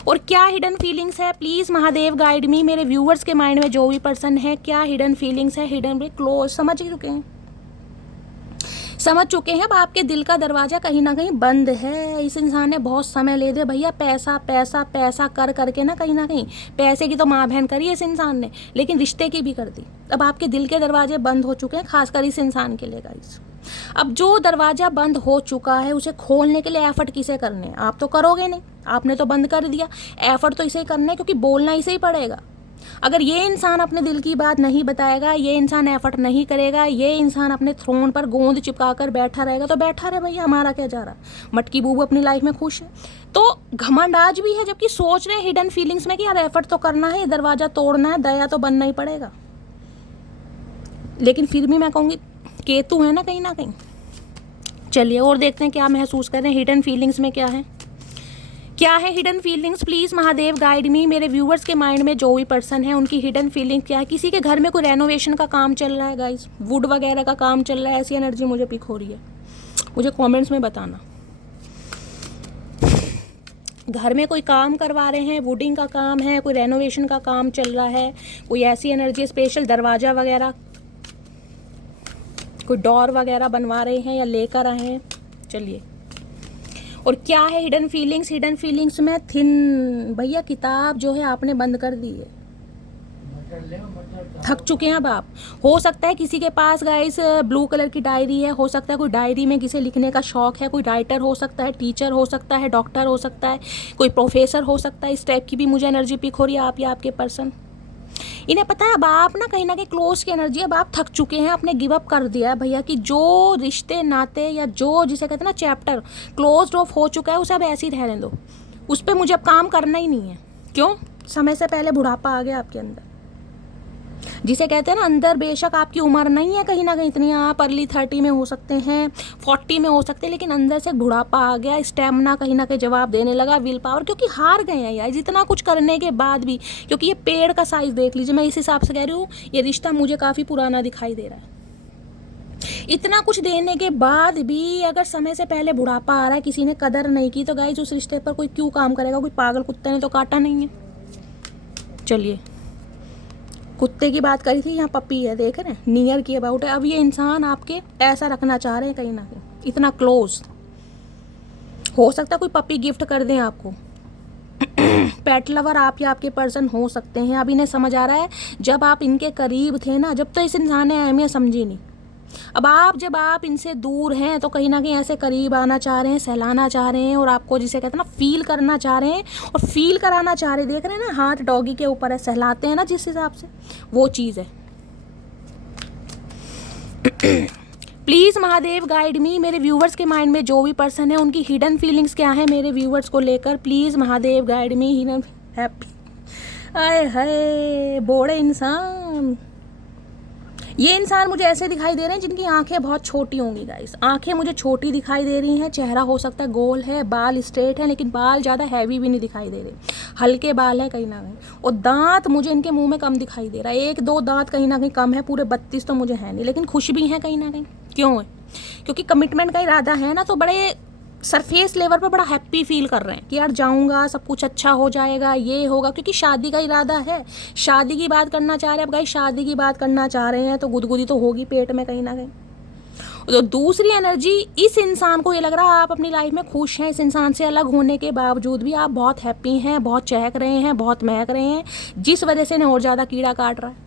और क्या हिडन फीलिंग्स है, प्लीज़ महादेव गाइड मी, मेरे व्यूवर्स के माइंड में जो भी पर्सन है, क्या हिडन फीलिंग्स है, हिडन ब्रेक क्लोज, समझ चुके हैं। समझ चुके हैं अब आपके दिल का दरवाज़ा कहीं ना कहीं बंद है। इस इंसान ने बहुत समय ले दिया भैया, पैसा पैसा पैसा कर करके ना कहीं पैसे की तो माँ बहन करी इस इंसान ने, लेकिन रिश्ते की भी कर दी। अब आपके दिल के दरवाजे बंद हो चुके हैं, खासकर इस इंसान के लिए गाइस। अब जो दरवाज़ा बंद हो चुका है उसे खोलने के लिए एफर्ट किसे करने हैं? आप तो करोगे नहीं, आपने तो बंद कर दिया। एफर्ट तो इसे ही करना है, क्योंकि बोलना इसे ही पड़ेगा। अगर ये इंसान अपने दिल की बात नहीं बताएगा, ये इंसान एफर्ट नहीं करेगा, ये इंसान अपने थ्रोन पर गोंद चिपका कर बैठा रहेगा, तो बैठा रहे भैया, हमारा क्या जा रहा। मटकी बूबू अपनी लाइफ में खुश है, तो घमंड आज भी है, जबकि सोच रहे हैं हिडन फीलिंग्स में कि यार एफर्ट तो करना है, दरवाज़ा तोड़ना है, दया तो बनना ही पड़ेगा। लेकिन फिर भी मैं कहूँगी केतु है ना कहीं। चलिए और देखते हैं क्या महसूस कर रहे हैं, हिडन फीलिंग्स में क्या है hidden feelings. Please Mahadev guide मी। मेरे व्यूवर्स के माइंड में जो भी पर्सन है उनकी हिडन फीलिंग क्या है। किसी के घर में कोई रेनोवेशन का काम चल रहा है गाइस, वुड वगैरह का काम चल रहा है, ऐसी एनर्जी मुझे पिक हो रही है, मुझे कमेंट्स में बताना। घर में कोई काम करवा रहे हैं, वुडिंग का काम है, कोई रेनोवेशन का काम चल रहा है, कोई ऐसी एनर्जी, स्पेशल दरवाज़ा वगैरह, कोई डोर वगैरह बनवा रहे हैं या लेकर आए हैं। चलिए और क्या है हिडन फीलिंग्स में थिन भैया, किताब जो है आपने बंद कर दी है, थक चुके हैं अब आप। हो सकता है किसी के पास गाइस ब्लू कलर की डायरी है, हो सकता है कोई डायरी में किसे लिखने का शौक है, कोई राइटर हो सकता है, टीचर हो सकता है, डॉक्टर हो सकता है, कोई प्रोफेसर हो सकता है। इस टाइप की भी मुझे एनर्जी पिक हो रही है, आप या आपके पर्सन। इन्हें पता है अब आप ना कहीं क्लोज की एनर्जी, अब आप थक चुके हैं, आपने गिव अप कर दिया है भैया, कि जो रिश्ते नाते या जो जिसे कहते हैं ना चैप्टर क्लोज ऑफ हो चुका है, उसे अब ऐसे ही रहने दो, उस पर मुझे अब काम करना ही नहीं है। क्यों? समय से पहले बुढ़ापा आ गया आपके अंदर, जिसे कहते हैं ना अंदर बेशक आपकी उम्र नहीं है कहीं ना कहीं इतनी, आप अर्ली 30 में हो सकते हैं, 40 में हो सकते हैं, लेकिन अंदर से बुढ़ापा आ गया, स्टेमिना कहीं ना कहीं जवाब देने लगा, विल पावर, क्योंकि हार गए हैं यार जितना कुछ करने के बाद भी। क्योंकि ये पेड़ का साइज देख लीजिए, मैं इस हिसाब से कह रही हूँ, ये रिश्ता मुझे काफ़ी पुराना दिखाई दे रहा है। इतना कुछ देने के बाद भी अगर समय से पहले बुढ़ापा आ रहा है, किसी ने कदर नहीं की, तो गाइस उस रिश्ते पर कोई क्यों काम करेगा? कोई पागल कुत्ते ने तो काटा नहीं है। चलिए कुत्ते की बात करी थी, यहाँ पपी है, देख रहे हैं, नियर की अबाउट है। अब ये इंसान आपके ऐसा रखना चाह रहे हैं कहीं ना कहीं, इतना क्लोज। हो सकता है कोई पपी गिफ्ट कर दें आपको। पेट लवर आप या आपके पर्सन हो सकते हैं। अब इन्हें समझ आ रहा है जब आप इनके करीब थे ना, जब तो इस इंसान ने अहमियत समझी नहीं। अब जब आप इनसे दूर हैं तो कहीं ना कहीं ऐसे करीब आना चाह रहे हैं, सहलाना चाह रहे हैं, और आपको जिसे कहते हैं ना फील करना चाह रहे हैं और फील कराना चाह रहे हैं। देख रहे हैं ना, हाथ डॉगी के ऊपर है, सहलाते हैं ना जिस हिसाब से, वो चीज़ है। प्लीज़ महादेव गाइड मी। मेरे व्यूवर्स के माइंड में जो भी पर्सन है उनकी हिडन फीलिंग्स क्या है मेरे व्यूवर्स को लेकर, please Mahadev guide me. Hidden happy, आए हाय बोड़े इंसान। ये इंसान मुझे ऐसे दिखाई दे रहे हैं जिनकी आंखें बहुत छोटी होंगी गाइस, आंखें मुझे छोटी दिखाई दे रही हैं। चेहरा हो सकता है गोल है, बाल स्ट्रेट है, लेकिन बाल ज़्यादा हैवी भी नहीं दिखाई दे रहे, हल्के बाल हैं कहीं ना कहीं। और दांत मुझे इनके मुंह में कम दिखाई दे रहा है, 1-2 दांत कहीं ना कहीं कम है, पूरे 32 तो मुझे है नहीं, लेकिन खुश भी हैं कहीं ना कहीं। क्यों है? क्योंकि कमिटमेंट का इरादा है ना, तो बड़े सरफेस लेवल पर बड़ा हैप्पी फील कर रहे हैं कि यार जाऊंगा, सब कुछ अच्छा हो जाएगा, ये होगा, क्योंकि शादी का इरादा है, शादी की बात करना चाह रहे हैं। अब गाइस शादी की बात करना चाह रहे हैं तो गुदगुदी तो होगी पेट में कहीं ना कहीं। तो दूसरी एनर्जी, इस इंसान को ये लग रहा है आप अपनी लाइफ में खुश हैं, इस इंसान से अलग होने के बावजूद भी आप बहुत हैप्पी हैं, बहुत चहक रहे हैं, बहुत महक रहे हैं, जिस वजह से इन्हें और ज़्यादा कीड़ा काट रहा है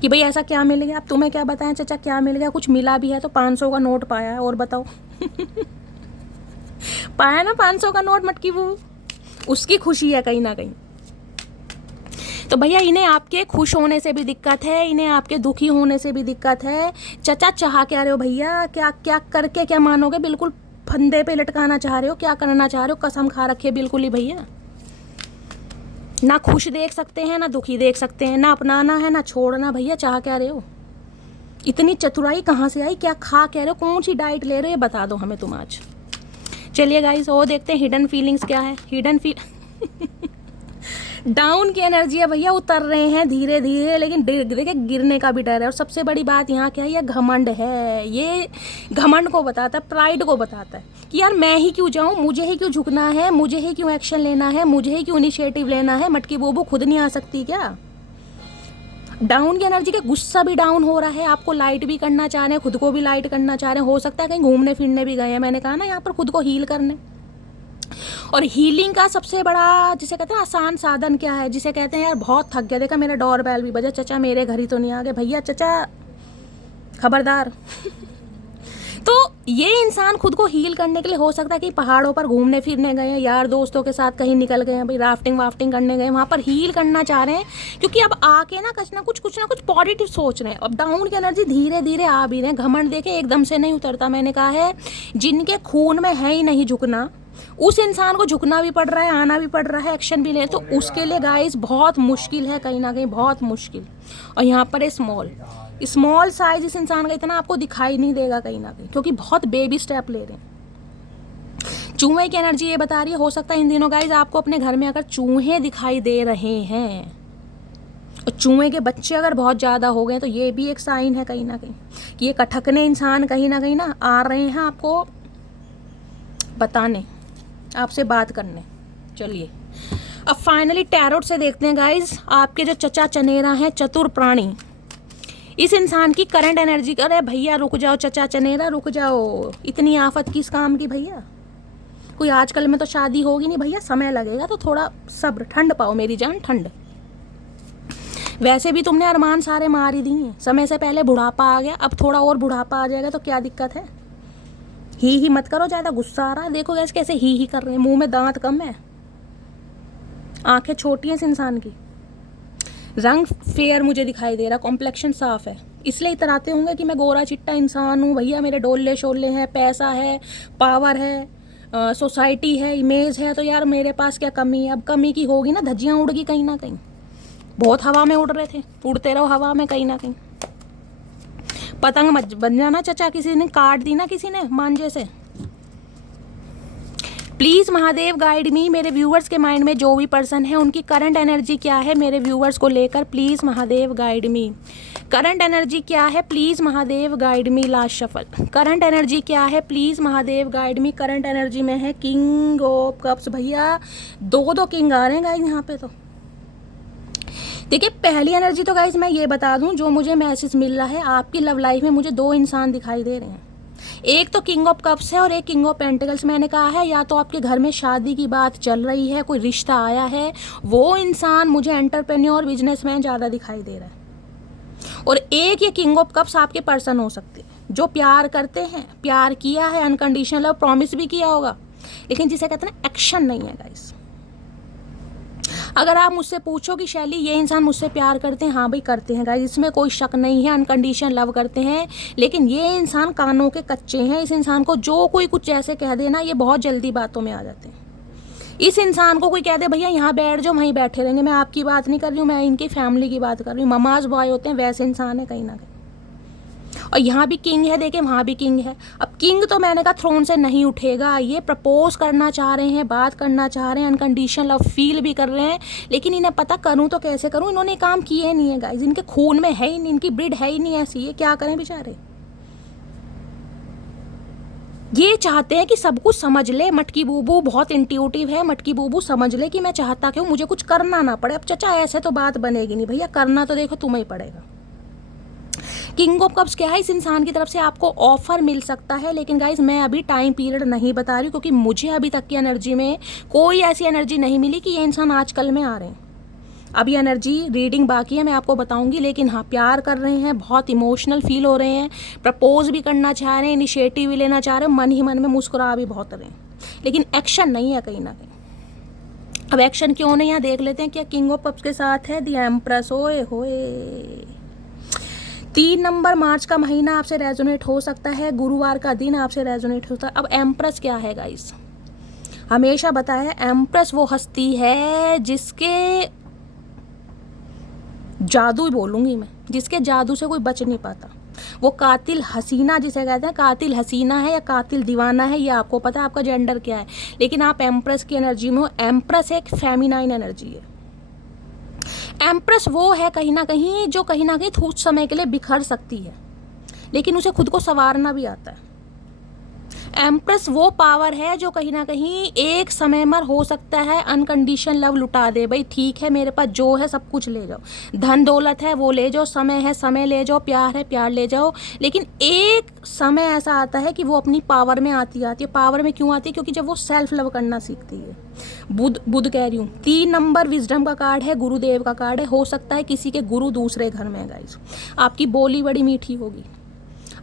कि भाई ऐसा क्या मिल गया। अब तुम्हें क्या बताएं चाचा, क्या मिल गया? कुछ मिला भी है तो 500 का नोट पाया है, और बताओ। पाया ना 500 का नोट मटकी वो, उसकी खुशी है कहीं ना कहीं। तो भैया इन्हें आपके खुश होने से भी दिक्कत है, इन्हें आपके दुखी होने से भी दिक्कत है। चचा चाह क्या रहे हो भैया? क्या क्या करके क्या मानोगे? बिल्कुल फंदे पे लटकाना चाह रहे हो? क्या करना चाह रहे हो? कसम खा रखी है बिल्कुल ही भैया। ना खुश देख सकते हैं, ना दुखी देख सकते हैं, ना अपनाना है ना छोड़ना। भैया चाह क्या रहे हो? इतनी चतुराई कहाँ से आई? क्या खा क्या रहे हो? कौन सी डाइट ले रहे हो? ये बता दो हमें तुम आज। चलिए गाइस और देखते हैं हिडन फीलिंग्स क्या है। हिडन डाउन की एनर्जी है भैया, उतर रहे हैं धीरे धीरे, लेकिन देखिए गिरने का भी डर है। और सबसे बड़ी बात यहाँ क्या है, ये घमंड है। ये घमंड को बताता है, प्राइड को बताता है कि यार मैं ही क्यों जाऊँ, मुझे ही क्यों झुकना है, मुझे ही क्यों एक्शन लेना है, मुझे ही क्यों इनिशिएटिव लेना है। मटकी बोबू खुद नहीं आ सकती क्या? डाउन की एनर्जी के गुस्सा भी डाउन हो रहा है, आपको लाइट भी करना चाह रहे हैं, खुद को भी लाइट करना चाह रहे हैं, हो सकता है कहीं घूमने फिरने भी गए हैं, मैंने कहा ना यहाँ पर खुद को हील करने। और हीलिंग का सबसे बड़ा जिसे कहते हैं आसान साधन क्या है, जिसे कहते हैं यार बहुत थक गया, देखा मेरा डोरबेल भी बजा, चचा मेरे घर ही तो नहीं आ गए, भैया चचा खबरदार। तो ये इंसान खुद को हील करने के लिए हो सकता है कि पहाड़ों पर घूमने फिरने गए हैं, यार दोस्तों के साथ कहीं निकल गए हैं, भाई राफ्टिंग वाफ्टिंग करने गए, वहाँ पर हील करना चाह रहे हैं, क्योंकि अब आके ना कुछ ना कुछ पॉजिटिव सोच रहे हैं। अब डाउन की एनर्जी धीरे धीरे आ भी रहे हैं, घमंड देखे एकदम से नहीं उतरता, मैंने कहा है जिनके खून में है ही नहीं झुकना, उस इंसान को झुकना भी पड़ रहा है, आना भी पड़ रहा है, एक्शन भी ले, तो उसके लिए गाइस बहुत मुश्किल है, कहीं ना कहीं बहुत मुश्किल। और यहाँ पर है स्मॉल साइज इस इंसान का इतना आपको दिखाई नहीं देगा कहीं ना कहीं, क्योंकि बहुत बेबी स्टेप ले रहे हैं। चूहे की एनर्जी ये बता रही है, हो सकता है इन दिनों गाइस आपको अपने घर में अगर चूहे दिखाई दे रहे हैं और चूहे के बच्चे अगर बहुत ज़्यादा हो गए, तो ये भी एक साइन है कहीं ना कहीं कि ये कठकने इंसान कहीं ना आ रहे हैं आपको बताने, आपसे बात करने। चलिए अब फाइनली टैरोट से देखते हैं गाइज, आपके जो चचा चनेरा हैं चतुर प्राणी, इस इंसान की करंट एनर्जी। अरे भैया रुक जाओ चचा चनेरा, रुक जाओ, इतनी आफत किस काम की भैया, कोई आजकल में तो शादी होगी नहीं भैया, समय लगेगा, तो थोड़ा सब्र, ठंड पाओ मेरी जान, ठंड। वैसे भी तुमने अरमान सारे मार ही दिए, समय से पहले बुढ़ापा आ गया, अब थोड़ा और बुढ़ापा आ जाएगा तो क्या दिक्कत है। ही मत करो, ज़्यादा गुस्सा आ रहा है, देखो गैस कैसे ही कर रहे हैं, मुंह में दांत कम है, आंखें छोटी हैं इस इंसान की, रंग फेयर मुझे दिखाई दे रहा, कॉम्प्लेक्शन साफ है, इसलिए इतराते होंगे कि मैं गोरा चिट्टा इंसान हूँ भैया, मेरे डोले शोले हैं, पैसा है, पावर है, सोसाइटी है, इमेज है, तो यार मेरे पास क्या कमी है। अब कमी की होगी ना, धज्जियाँ उड़ गई कहीं ना कहीं, बहुत हवा में उड़ रहे थे, उड़ते रहो हवा में कहीं ना कहीं, पतंग मत बन जाना चचा, किसी ने काट दी ना किसी ने मांझे से। प्लीज़ महादेव गाइड मी, मेरे व्यूअर्स के माइंड में जो भी पर्सन है उनकी करंट एनर्जी क्या है मेरे व्यूअर्स को लेकर, please Mahadev guide me, current energy क्या है, please Mahadev guide me. Last shuffle, current energy क्या है, please Mahadev guide me. Current energy में है किंग ऑफ कप्स, भैया दो किंग आ रहे हैं गाइस यहाँ पे। तो देखिए पहली एनर्जी तो गाइस मैं ये बता दूं, जो मुझे मैसेज मिल रहा है आपकी लव लाइफ में मुझे दो इंसान दिखाई दे रहे हैं, एक तो किंग ऑफ कप्स है और एक किंग ऑफ पेंटिकल्स। मैंने कहा है या तो आपके घर में शादी की बात चल रही है, कोई रिश्ता आया है, वो इंसान मुझे एंटरप्रेन्योर बिजनेसमैन ज़्यादा दिखाई दे रहा है, और एक ये किंग ऑफ कप्स आपके पर्सन हो सकते हैं जो प्यार करते हैं, प्यार किया है, अनकंडीशनल लव प्रॉमिस भी किया होगा, लेकिन जिसे कहते हैं ना एक्शन नहीं है गाइस। अगर आप मुझसे पूछो कि शैली ये इंसान मुझसे प्यार करते हैं, हाँ भाई करते हैं गाइस, इसमें कोई शक नहीं है, अनकंडीशनल लव करते हैं, लेकिन ये इंसान कानों के कच्चे हैं। इस इंसान को जो कोई कुछ ऐसे कह देना, ये बहुत जल्दी बातों में आ जाते हैं। इस इंसान को कोई कह दे भैया यहाँ बैठ जाओ, वहीं बैठे रहेंगे, मैं आपकी बात नहीं कर रही हूँ, मैं इनकी फैमिली की बात कर रही हूँ, ममाज बॉय होते हैं वैसे इंसान है कहीं ना कहीं। और यहाँ भी किंग है, देखें वहाँ भी किंग है। अब किंग तो मैंने कहा थ्रोन से नहीं उठेगा, ये प्रपोज करना चाह रहे हैं, बात करना चाह रहे हैं, अनकंडीशनल लव फील भी कर रहे हैं, लेकिन इन्हें पता करूँ तो कैसे करूँ, इन्होंने काम किए नहीं है गाइस, इनके खून में है ही नहीं, इनकी ब्रिड है ही नहीं ऐसी, ये क्या करें बेचारे। ये चाहते हैं कि सब कुछ समझ ले, मटकी बूबू बहुत इंट्यूटिव है, मटकी बूबू समझ ले कि मैं चाहता क्यों, मुझे कुछ करना ना पड़े। अब चचा ऐसे तो बात बनेगी नहीं भैया, करना तो देखो तुम्हें ही पड़ेगा। किंग ऑफ कप्स क्या है, इस इंसान की तरफ से आपको ऑफर मिल सकता है, लेकिन गाइज मैं अभी टाइम पीरियड नहीं बता रही, क्योंकि मुझे अभी तक की एनर्जी में कोई ऐसी एनर्जी नहीं मिली कि ये इंसान आजकल में आ रहे हैं। अभी एनर्जी रीडिंग बाकी है, मैं आपको बताऊंगी, लेकिन हाँ प्यार कर रहे हैं, बहुत इमोशनल फील हो रहे हैं, प्रपोज भी करना चाह रहे हैं, इनिशिएटिव भी लेना चाह रहे हैं, मन ही मन में मुस्कुरा भी बहुत रहे हैं, लेकिन एक्शन नहीं है कहीं ना कहीं। अब एक्शन क्यों नहीं है देख लेते हैं। क्या किंग ऑफ कप्स के साथ है द एम्प्रेस, ओए होए 3 नंबर मार्च का महीना आपसे रेजोनेट हो सकता है, गुरुवार का दिन आपसे रेजोनेट होता है। अब एम्प्रेस क्या है गाइस, हमेशा बताया एम्प्रेस वो हस्ती है जिसके जादू बोलूँगी मैं, जिसके जादू से कोई बच नहीं पाता। वो कातिल हसीना जिसे कहते हैं, कातिल हसीना है या कातिल दीवाना है, ये आपको पता है आपका जेंडर क्या है, लेकिन आप एम्प्रेस की एनर्जी में हो। एम्प्रेस एक फेमिनाइन एनर्जी है। एम्प्रेस वो है कहीं ना कहीं जो कहीं ना कहीं कुछ समय के लिए बिखर सकती है, लेकिन उसे खुद को संवारना भी आता है। एम्प्रेस वो पावर है जो कहीं ना कहीं एक समय में हो सकता है अनकंडीशन लव लुटा दे। भाई ठीक है, मेरे पास जो है सब कुछ ले जाओ, धन दौलत है वो ले जाओ, समय है समय ले जाओ, प्यार है प्यार ले जाओ, लेकिन एक समय ऐसा आता है कि वो अपनी पावर में आती है। पावर में क्यों आती है? क्योंकि जब वो सेल्फ लव करना सीखती है। बुध कह रही हूँ। 3 नंबर विजडम का कार्ड है, गुरुदेव का कार्ड है। हो सकता है किसी के गुरु दूसरे घर में है गाइस। आपकी बोली बड़ी मीठी होगी,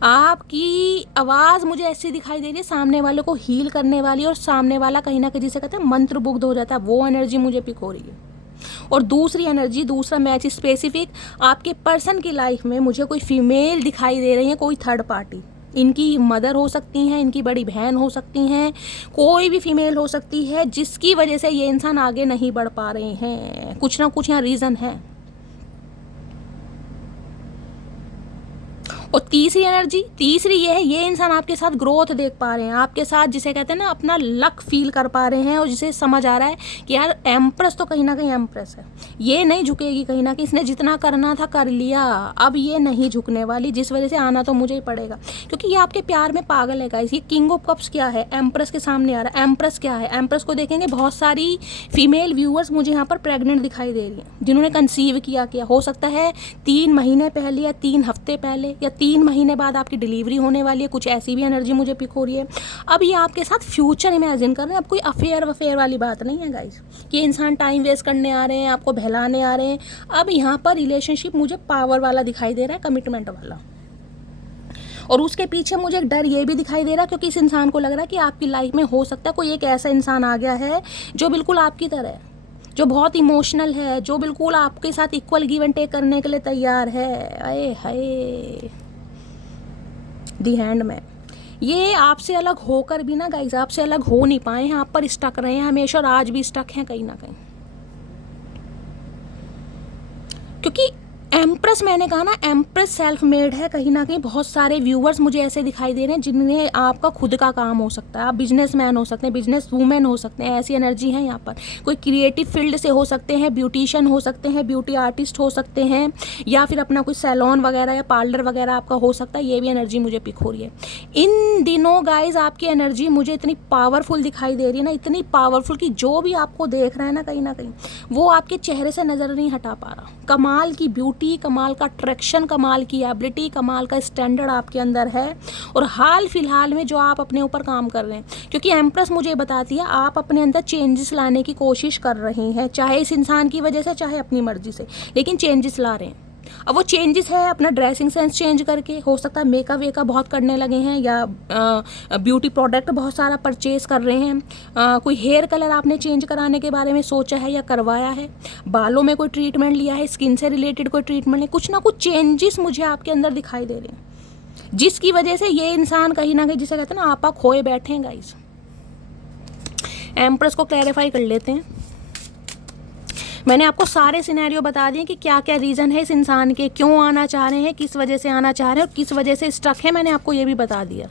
आपकी आवाज़ मुझे ऐसी दिखाई दे रही है सामने वाले को हील करने वाली, और सामने वाला कहीं ना कहीं जिसे कहते हैं मंत्रमुग्ध हो जाता है, वो एनर्जी मुझे पिक हो रही है। और दूसरी एनर्जी, दूसरा मैच स्पेसिफिक आपके पर्सन की लाइफ में मुझे कोई फीमेल दिखाई दे रही है, कोई थर्ड पार्टी। इनकी मदर हो सकती हैं, इनकी बड़ी बहन हो सकती हैं, कोई भी फीमेल हो सकती है जिसकी वजह से ये इंसान आगे नहीं बढ़ पा रहे हैं। कुछ ना कुछ यहाँ रीज़न है। और तीसरी एनर्जी, तीसरी ये है, ये इंसान आपके साथ ग्रोथ देख पा रहे हैं, आपके साथ जिसे कहते हैं ना अपना लक फील कर पा रहे हैं, और जिसे समझ आ रहा है कि यार एम्प्रेस तो कहीं ना कहीं एम्प्रेस है, ये नहीं झुकेगी कहीं ना कहीं, इसने जितना करना था कर लिया, अब ये नहीं झुकने वाली, जिस वजह से आना तो मुझे ही पड़ेगा, क्योंकि ये आपके प्यार में पागल है गाइस। ये किंग ऑफ कप्स क्या है? एम्प्रेस के सामने आ रहा है। एम्प्रेस क्या है? एम्प्रेस को देखेंगे, बहुत सारी फीमेल व्यूअर्स मुझे यहाँ पर प्रेग्नेंट दिखाई दे रही हैं, जिन्होंने कंसीव किया हो सकता है 3 महीने पहले या 3 हफ्ते पहले या 3 महीने बाद आपकी डिलीवरी होने वाली है। कुछ ऐसी भी एनर्जी मुझे पिक हो रही है। अब ये आपके साथ फ्यूचर इमेजिन कर रहे हैं। अब कोई अफेयर वाली बात नहीं है गाइस कि इंसान टाइम वेस्ट करने आ रहे हैं, आपको बहलाने आ रहे हैं। अब यहाँ पर रिलेशनशिप मुझे पावर वाला दिखाई दे रहा है, कमिटमेंट वाला। और उसके पीछे मुझे एक डर ये भी दिखाई दे रहा है, क्योंकि इस इंसान को लग रहा है कि आपकी लाइफ में हो सकता है कोई एक ऐसा इंसान आ गया है जो बिल्कुल आपकी तरह है, जो बहुत इमोशनल है, जो बिल्कुल आपके साथ इक्वल गिव एंड टेक करने के लिए तैयार है। अये हाय, दी हैंड में ये आपसे अलग होकर भी ना गाइस, आपसे अलग हो नहीं पाए हैं, आप पर स्टक रहे हैं हमेशा, और आज भी स्टक हैं कहीं ना कहीं। क्योंकि एम्प्रेस, मैंने कहा ना एम्प्रेस सेल्फ मेड है कहीं ना कहीं। बहुत सारे व्यूवर्स मुझे ऐसे दिखाई दे रहे हैं जिन्हें आपका खुद का काम हो सकता है, आप बिजनेसमैन हो सकते हैं, बिजनेस वूमेन हो सकते हैं, ऐसी एनर्जी है यहाँ पर। कोई क्रिएटिव फील्ड से हो सकते हैं, ब्यूटिशियन हो सकते हैं, ब्यूटी आर्टिस्ट हो सकते हैं, या फिर अपना कोई सैलून वगैरह या पार्लर वगैरह आपका हो सकता है। ये भी एनर्जी मुझे पिक हो रही है इन दिनों गाइज। आपकी एनर्जी मुझे इतनी पावरफुल दिखाई दे रही है ना, इतनी पावरफुल कि जो भी आपको देख रहा है ना कहीं वो आपके चेहरे से नज़र नहीं हटा पा रहा। कमाल की ब्यूटी, कमाल का अट्रैक्शन, कमाल की एबिलिटी, कमाल का स्टैंडर्ड आपके अंदर है। और हाल फिलहाल में जो आप अपने ऊपर काम कर रहे हैं, क्योंकि एम्प्रेस मुझे बताती है आप अपने अंदर चेंजेस लाने की कोशिश कर रहे हैं, चाहे इस इंसान की वजह से चाहे अपनी मर्जी से, लेकिन चेंजेस ला रहे हैं। अब वो चेंजेस है अपना ड्रेसिंग सेंस चेंज करके, हो सकता है मेकअप वेकअप बहुत करने लगे हैं, या ब्यूटी प्रोडक्ट बहुत सारा परचेज कर रहे हैं, कोई हेयर कलर आपने चेंज कराने के बारे में सोचा है या करवाया है, बालों में कोई ट्रीटमेंट लिया है, स्किन से रिलेटेड कोई ट्रीटमेंट है, कुछ ना कुछ चेंजेस मुझे आपके अंदर दिखाई दे रहे हैं, जिसकी वजह से ये इंसान कहीं ना कहीं जिसे कहते हैं ना आपा खोए बैठे हैं गाइस। एम्प्रेस को क्लैरिफाई कर लेते हैं। मैंने आपको सारे सिनेरियो बता दिए कि क्या क्या रीज़न है इस इंसान के, क्यों आना चाह रहे हैं, किस वजह से आना चाह रहे हैं, और किस वजह से स्टक है, मैंने आपको ये भी बता दिया।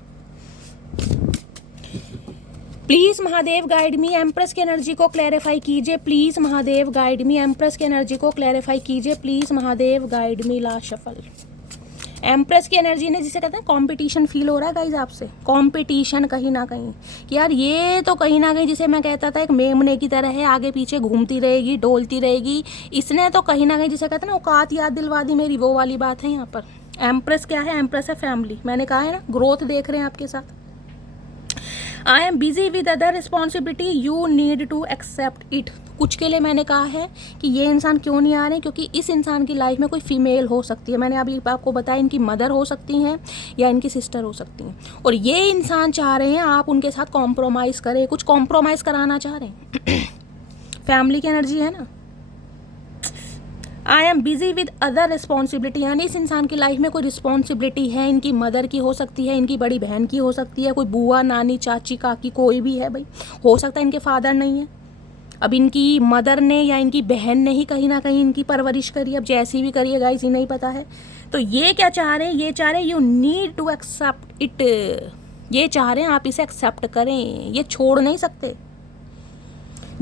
Please Mahadev guide me, empress की एनर्जी को क्लैरिफाई कीजिए। Please Mahadev guide me, empress की एनर्जी को क्लैरिफाई कीजिए। Please Mahadev guide me. Last shuffle. Empress की एनर्जी ने जिसे कहते हैं कंपटीशन फील हो रहा है गाइज आपसे, कंपटीशन कहीं ना कहीं कि यार ये तो कहीं ना कहीं जिसे मैं कहता था एक मेमने की तरह है, आगे पीछे घूमती रहेगी, डोलती रहेगी, इसने तो कहीं ना कहीं जिसे कहते हैं ना औकात याद दिलवा दी मेरी, वो वाली बात है यहाँ पर। एम्प्रेस क्या है? एम्प्रेस है फैमिली। मैंने कहा है ना ग्रोथ देख रहे हैं आपके साथ। I am busy with other responsibility, you need to accept it. कुछ के लिए मैंने कहा है कि ये इंसान क्यों नहीं आ रहे, क्योंकि इस इंसान की लाइफ में कोई फीमेल हो सकती है। मैंने अभी आपको बताया इनकी मदर हो सकती हैं या इनकी सिस्टर हो सकती हैं, और ये इंसान चाह रहे हैं आप उनके साथ कॉम्प्रोमाइज़ करें, कुछ कॉम्प्रोमाइज़ कराना चाह रहे हैं। फैमिली की एनर्जी है ना। आई am busy with other responsibility, यानी इस इंसान की लाइफ में कोई रिस्पॉन्सिबिलिटी है, इनकी मदर की हो सकती है, इनकी बड़ी बहन की हो सकती है, कोई बुआ, नानी, चाची, काकी, कोई भी है भाई। हो सकता है इनके फादर नहीं है, अब इनकी मदर ने या इनकी बहन ने ही कहीं ना कहीं इनकी परवरिश करी, अब जैसी भी करिए गाइस, नहीं पता है। तो ये क्या चाह रहे हैं? ये चाह रहे हैं you need to accept it, ये चाह रहे हैं आप इसे एक्सेप्ट करें, ये छोड़ नहीं सकते।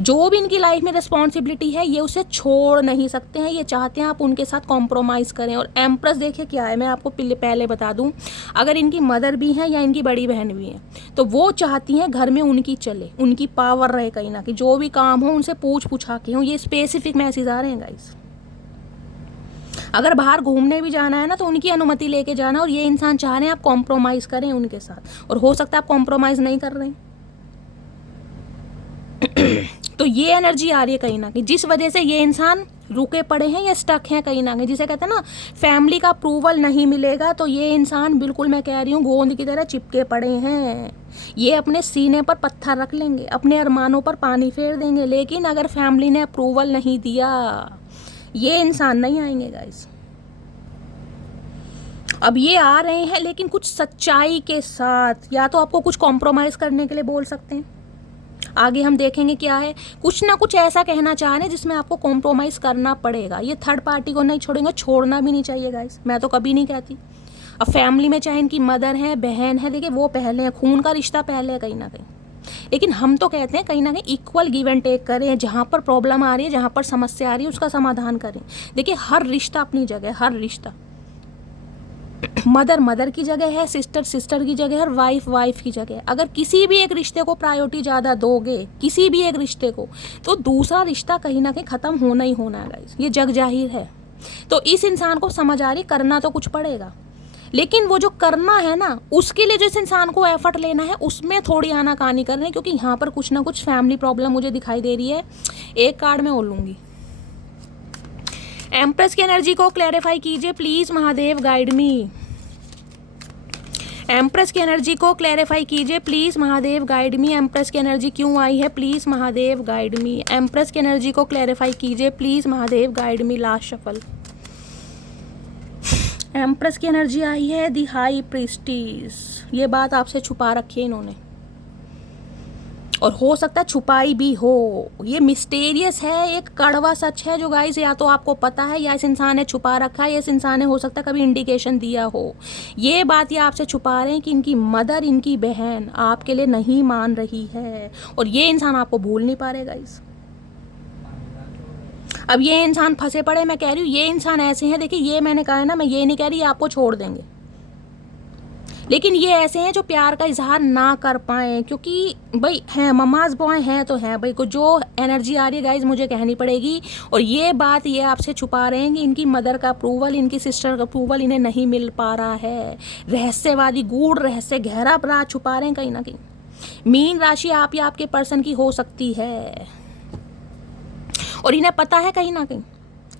जो भी इनकी लाइफ में रिस्पॉन्सिबिलिटी है ये उसे छोड़ नहीं सकते हैं, ये चाहते हैं आप उनके साथ कॉम्प्रोमाइज़ करें। और एम्प्रेस देखिए क्या है, मैं आपको पहले बता दूं, अगर इनकी मदर भी हैं या इनकी बड़ी बहन भी हैं तो वो चाहती हैं घर में उनकी चले, उनकी पावर रहे कहीं ना कहीं, जो भी काम हो उनसे पूछा के हो। ये स्पेसिफिक मैसेज आ रहे हैं गाइस। अगर बाहर घूमने भी जाना है ना तो उनकी अनुमति लेके जाना, और ये इंसान चाह रहे हैं आप कॉम्प्रोमाइज़ करें उनके साथ, और हो सकता है आप कॉम्प्रोमाइज़ नहीं कर रहे हैं। तो ये एनर्जी आ रही है कहीं ना कहीं, जिस वजह से ये इंसान रुके पड़े हैं या स्टक हैं कहीं ना कहीं, जिसे कहते हैं ना फैमिली का अप्रूवल नहीं मिलेगा तो ये इंसान बिल्कुल, मैं कह रही हूँ, गोंद की तरह चिपके पड़े हैं। ये अपने सीने पर पत्थर रख लेंगे, अपने अरमानों पर पानी फेर देंगे, लेकिन अगर फैमिली ने अप्रूवल नहीं दिया ये इंसान नहीं आएंगे गाइस। अब ये आ रहे हैं लेकिन कुछ सच्चाई के साथ, या तो आपको कुछ कॉम्प्रोमाइज़ करने के लिए बोल सकते हैं, आगे हम देखेंगे क्या है, कुछ ना कुछ ऐसा कहना चाह रहे हैं जिसमें आपको कॉम्प्रोमाइज़ करना पड़ेगा। ये थर्ड पार्टी को नहीं छोड़ेंगे, छोड़ना भी नहीं चाहिए गाइस, मैं तो कभी नहीं कहती। अब फैमिली में चाहे इनकी मदर है, बहन है, देखिए वो पहले है, खून का रिश्ता पहले है कहीं ना कहीं, लेकिन हम तो कहते हैं कहीं ना कहीं इक्वल गिव एंड टेक करें। जहाँ पर प्रॉब्लम आ रही है, जहाँ पर समस्या आ रही है उसका समाधान करें। देखिए हर रिश्ता अपनी जगह, हर रिश्ता, मदर की जगह है, सिस्टर की जगह है, और वाइफ की जगह है। अगर किसी भी एक रिश्ते को प्रायोरिटी ज़्यादा दोगे, किसी भी एक रिश्ते को, तो दूसरा रिश्ता कहीं ना कहीं ख़त्म होना ही होना है गाइस, ये जग जाहिर है। तो इस इंसान को समझ आ रही करना तो कुछ पड़ेगा, लेकिन वो जो करना है ना उसके लिए जिस इंसान को एफर्ट लेना है उसमें थोड़ी आनाकानी कर रहे हैं, क्योंकि यहाँ पर कुछ ना कुछ फैमिली प्रॉब्लम मुझे दिखाई दे रही है। एक कार्ड मैं और लूँगी। एम्प्रेस की एनर्जी को क्लैरिफाई कीजिए please, Mahadev guide me. Empress की एनर्जी को क्लैरिफाई कीजिए please, Mahadev guide me. Empress की एनर्जी क्यों आई है, please Mahadev guide me. Empress की एनर्जी को क्लैरिफाई कीजिए please, Mahadev guide me. Last shuffle. Empress की एनर्जी आई है दी हाई प्रीस्टिस। ये बात आपसे छुपा रखी है इन्होंने, और हो सकता है छुपाई भी हो। ये मिस्टेरियस है, एक कड़वा सच है जो गाइस या तो आपको पता है या इस इंसान ने छुपा रखा है, या इस इंसान ने हो सकता है कभी इंडिकेशन दिया हो। ये बात ये आपसे छुपा रहे हैं कि इनकी मदर, इनकी बहन आपके लिए नहीं मान रही है, और ये इंसान आपको भूल नहीं पा रहे गाइस। अब ये इंसान फंसे पड़े, मैं कह रही हूँ ये इंसान ऐसे हैं, देखिए ये मैंने कहा है ना, मैं ये नहीं कह रही आपको छोड़ देंगे, लेकिन ये ऐसे हैं जो प्यार का इजहार ना कर पाएँ, क्योंकि भाई हैं ममाज बॉय हैं तो हैं भाई, को जो एनर्जी आ रही है गाइज मुझे कहनी पड़ेगी। और ये बात ये आपसे छुपा रहे हैं कि इनकी मदर का अप्रूवल, इनकी सिस्टर का अप्रूवल इन्हें नहीं मिल पा रहा है। रहस्यवादी गूढ़ रहस्य, गहरा राज छुपा रहे हैं कहीं ना कहीं। मीन राशि आप या आपके पर्सन की हो सकती है, और इन्हें पता है कहीं ना कहीं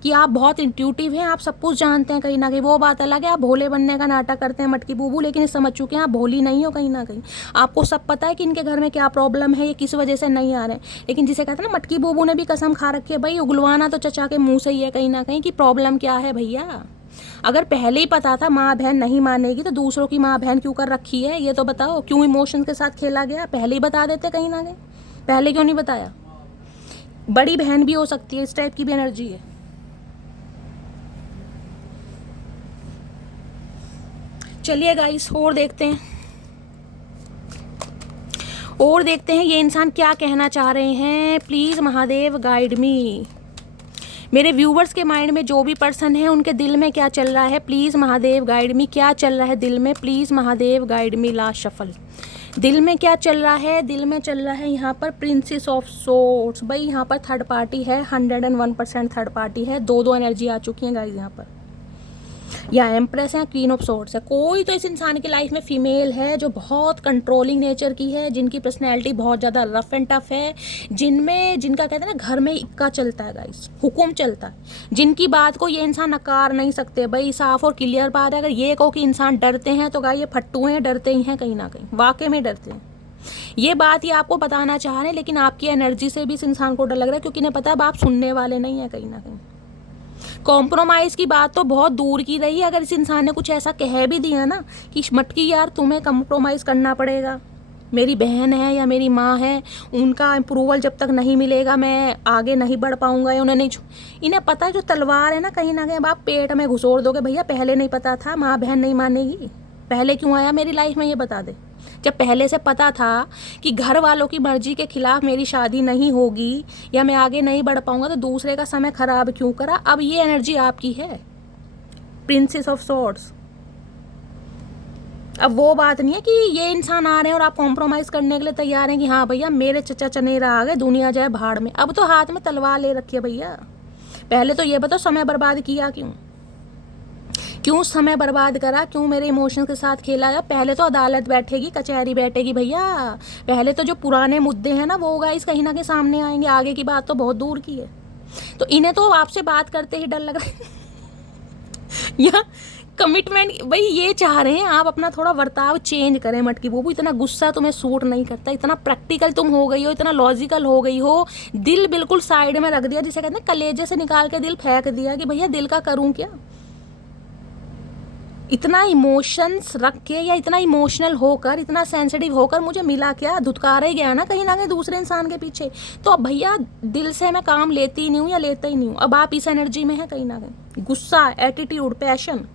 कि आप बहुत इंट्यूटिव हैं, आप सब कुछ जानते हैं कहीं ना कहीं। वो बात अलग है, आप भोले बनने का नाटक करते हैं मटकी बूबू, लेकिन समझ चुके हैं आप भोली नहीं हो कहीं ना कहीं। आपको सब पता है कि इनके घर में क्या प्रॉब्लम है, ये किस वजह से नहीं आ रहे हैं। लेकिन जिसे कहते हैं ना, मटकी बूबू ने भी कसम खा रखी है, भाई उगलवाना तो चचा के मुँह से ही है कहीं ना कहीं कि प्रॉब्लम क्या है भैया। अगर पहले ही पता था माँ बहन नहीं मानेगी तो दूसरों की माँ बहन क्यों कर रखी है, ये तो बताओ। क्यों इमोशंस के साथ खेला गया, पहले ही बता देते कहीं ना कहीं, पहले क्यों नहीं बताया। बड़ी बहन भी हो सकती है, इस टाइप की भी एनर्जी है। चलिए गाइस और देखते हैं, और देखते हैं ये इंसान क्या कहना चाह रहे हैं। प्लीज़ महादेव गाइड मी। मेरे व्यूवर्स के माइंड में जो भी पर्सन है उनके दिल में क्या चल रहा है, प्लीज़ महादेव गाइड मी। क्या चल रहा है दिल में, please Mahadev guide me. Last shuffle. दिल में क्या चल रहा है, दिल में चल रहा है यहाँ पर प्रिंसेस ऑफ सोर्ड्स। भाई यहाँ पर थर्ड पार्टी है, 101% थर्ड पार्टी है। दो एनर्जी आ चुकी हैं गाइस यहाँ पर, या एम्प्रेस है, क्वीन ऑफ सोर्ड्स है। कोई तो इस इंसान की लाइफ में फीमेल है जो बहुत कंट्रोलिंग नेचर की है, जिनकी पर्सनैलिटी बहुत ज़्यादा रफ एंड टफ है, जिनका कहते हैं ना घर में इक्का चलता है गाइस, हुक्म चलता है, जिनकी बात को ये इंसान नकार नहीं सकते। भाई साफ और क्लियर बात है, अगर ये कहो कि इंसान डरते हैं तो गाइस ये फट्टू हैं, डरते ही हैं कहीं ना कहीं, वाकई में डरते हैं। ये बात ये आपको बताना चाह रहे हैं, लेकिन आपकी एनर्जी से भी इस इंसान को डर लग रहा है, क्योंकि इन्हें पता है अब आप सुनने वाले नहीं हैं कहीं ना कहीं। कॉम्प्रोमाइज़ की बात तो बहुत दूर की रही, अगर इस इंसान ने कुछ ऐसा कह भी दिया ना कि मटकी यार तुम्हें कॉम्प्रोमाइज़ करना पड़ेगा, मेरी बहन है या मेरी माँ है, उनका अप्रूवल जब तक नहीं मिलेगा मैं आगे नहीं बढ़ पाऊँगा, या उन्हें नहीं इन्हें पता है जो तलवार है ना कहीं अब आप पेट में घुसोड़ दोगे। भैया पहले नहीं पता था माँ बहन नहीं मानेगी, पहले क्यों आया मेरी लाइफ में, ये बता दे। जब पहले से पता था कि घर वालों की मर्जी के खिलाफ मेरी शादी नहीं होगी या मैं आगे नहीं बढ़ पाऊंगा, तो दूसरे का समय खराब क्यों करा। अब ये एनर्जी आपकी है, प्रिंसेस ऑफ सॉर्ड्स। अब वो बात नहीं है कि ये इंसान आ रहे हैं और आप कॉम्प्रोमाइज करने के लिए तैयार हैं कि हाँ भैया मेरे चचा चनेरा आ गए, दुनिया जाए भाड़ में। अब तो हाथ में तलवार ले रखी है भैया। पहले तो ये बताओ समय बर्बाद किया क्यों समय बर्बाद करा, क्यों मेरे इमोशंस के साथ खेला गया। पहले तो अदालत बैठेगी, कचहरी बैठेगी भैया। पहले तो जो पुराने मुद्दे हैं ना वो गाइस कहीं ना कहीं सामने आएंगे। आगे की बात तो बहुत दूर की है। तो इन्हें तो आपसे बात करते ही डर लग रहा है या कमिटमेंट। भाई ये चाह रहे हैं आप अपना थोड़ा वर्ताव चेंज करें मटकी बूबू। इतना गुस्सा तुम्हें सूट नहीं करता, इतना प्रैक्टिकल तुम हो गई हो, इतना लॉजिकल हो गई हो, दिल बिल्कुल साइड में रख दिया, जिसे कहते हैं कलेजे से निकाल के दिल फेंक दिया कि भैया दिल का करूं क्या। इतना इमोशंस रख के या इतना इमोशनल होकर, इतना सेंसिटिव होकर मुझे मिला क्या, धुतकारा ही गया ना कहीं ना कहीं दूसरे इंसान के पीछे। तो अब भैया दिल से मैं काम लेती ही नहीं हूँ या लेता ही नहीं हूँ। अब आप इस एनर्जी में है कहीं ना कहीं, गुस्सा, एटीट्यूड, पैशन।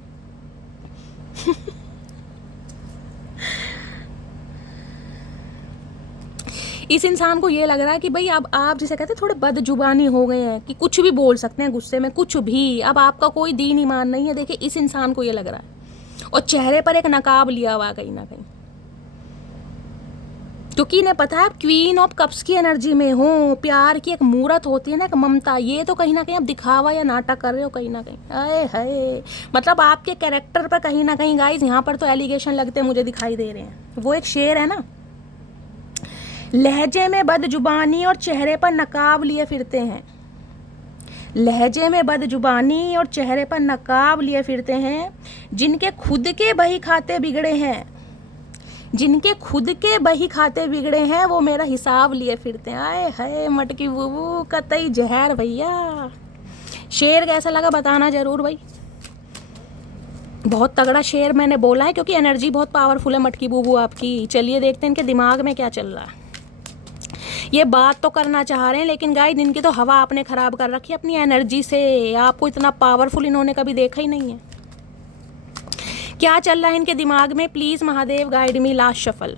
इस इंसान को ये लग रहा है कि भाई अब आप जिसे कहते हैं थोड़े बदजुबानी हो गए हैं कि कुछ भी बोल सकते हैं गुस्से में, कुछ भी। अब आपका कोई दीन ईमान नहीं है। देखिए इस इंसान को ये लग रहा है, और चेहरे पर एक नकाब लिया हुआ कहीं ना कहीं, क्योंकि इन्हें पता है क्वीन ऑफ कप्स की एनर्जी में हो। प्यार की एक मूरत होती है ना, एक ममता। ये तो कहीं ना कहीं आप दिखावा या नाटक कर रहे हो कहीं ना कहीं। आए हाय, मतलब आपके कैरेक्टर पर कहीं ना कहीं गाइस यहाँ पर तो एलिगेशन लगते मुझे दिखाई दे रहे हैं। वो एक शेर है ना, लहजे में बदजुबानी और चेहरे पर नकाब लिए फिरते हैं। लहजे में बदजुबानी और चेहरे पर नकाब लिए फिरते हैं, जिनके खुद के बही खाते बिगड़े हैं, जिनके खुद के बही खाते बिगड़े हैं वो मेरा हिसाब लिए फिरते हैं। आए हाय मटकी बूबू, कतई जहर भैया। शेर कैसा लगा बताना जरूर भाई। बहुत तगड़ा शेर मैंने बोला है क्योंकि एनर्जी बहुत पावरफुल है मटकी बूबू आपकी। चलिए देखते हैं इनके दिमाग में क्या चल रहा है। ये बात तो करना चाह रहे हैं लेकिन गाइस इनकी तो हवा आपने खराब कर रखी है अपनी एनर्जी से। आपको इतना पावरफुल इन्होंने कभी देखा ही नहीं है। क्या चल रहा है इनके दिमाग में, please Mahadev guide me last shuffle.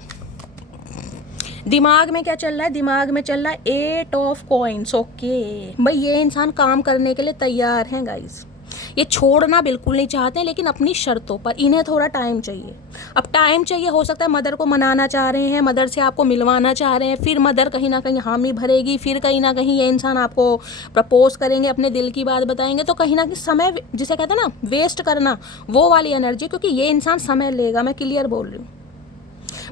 दिमाग में क्या चल रहा है, दिमाग में चल रहा है 8 ऑफ कॉइन्स। ओके भाई ये इंसान काम करने के लिए तैयार हैं गाइस। ये छोड़ना बिल्कुल नहीं चाहते हैं लेकिन अपनी शर्तों पर। इन्हें थोड़ा टाइम चाहिए। अब टाइम चाहिए, हो सकता है मदर को मनाना चाह रहे हैं, मदर से आपको मिलवाना चाह रहे हैं, फिर मदर कहीं ना कहीं हामी भरेगी, फिर कहीं ना कहीं ये इंसान आपको प्रपोज करेंगे, अपने दिल की बात बताएंगे। तो कहीं ना कहीं समय जिसे कहते हैं ना वेस्ट करना, वो वाली एनर्जी, क्योंकि ये इंसान समय लेगा। मैं क्लियर बोल रही हूँ।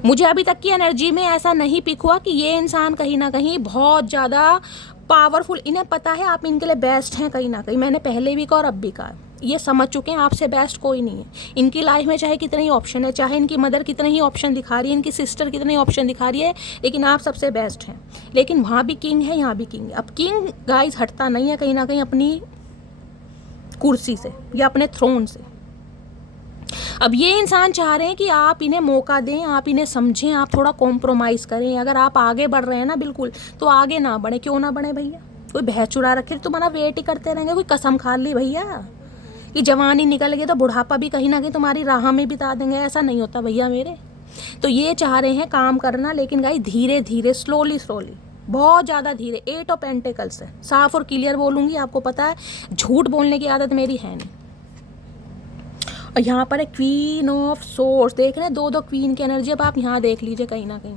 मुझे अभी तक की एनर्जी में ऐसा नहीं पिक हुआ कि ये इंसान कहीं ना कहीं बहुत ज़्यादा पावरफुल। इन्हें पता है आप इनके लिए बेस्ट हैं कहीं ना कहीं। मैंने पहले भी कहा और अब भी कहा, ये समझ चुके हैं आपसे बेस्ट कोई नहीं है इनकी लाइफ में। चाहे कितने ही ऑप्शन है, चाहे इनकी मदर कितने ही ऑप्शन दिखा रही है, इनकी सिस्टर कितने ही ऑप्शन दिखा रही है, लेकिन आप सबसे बेस्ट हैं। लेकिन वहाँ भी किंग है, यहाँ भी किंग है। अब किंग गाइस हटता नहीं है कहीं ना कहीं अपनी कुर्सी से या अपने थ्रोन से। अब ये इंसान चाह रहे हैं कि आप इन्हें मौका दें, आप इन्हें समझें, आप थोड़ा कॉम्प्रोमाइज़ करें। अगर आप आगे बढ़ रहे हैं ना बिल्कुल, तो आगे ना बढ़े। क्यों ना बढ़े भैया, कोई भैंस चुरा रखे तुम्हारा वेट ही करते रहेंगे। कोई कसम खा ली भैया कि जवानी निकल गई तो बुढ़ापा भी कहीं ना कहीं तुम्हारी राह में बिता देंगे, ऐसा नहीं होता भैया मेरे। तो ये चाह रहे हैं काम करना, लेकिन गाइस धीरे धीरे, स्लोली स्लोली, बहुत ज़्यादा धीरे। 8 ऑफ पेंटिकल्स है, साफ और क्लियर बोलूँगी। आपको पता है झूठ बोलने की आदत मेरी है नहीं। और यहाँ पर है क्वीन ऑफ सोर्स। देख रहे हैं 2 क्वीन की एनर्जी। अब आप यहाँ देख लीजिए कहीं ना कहीं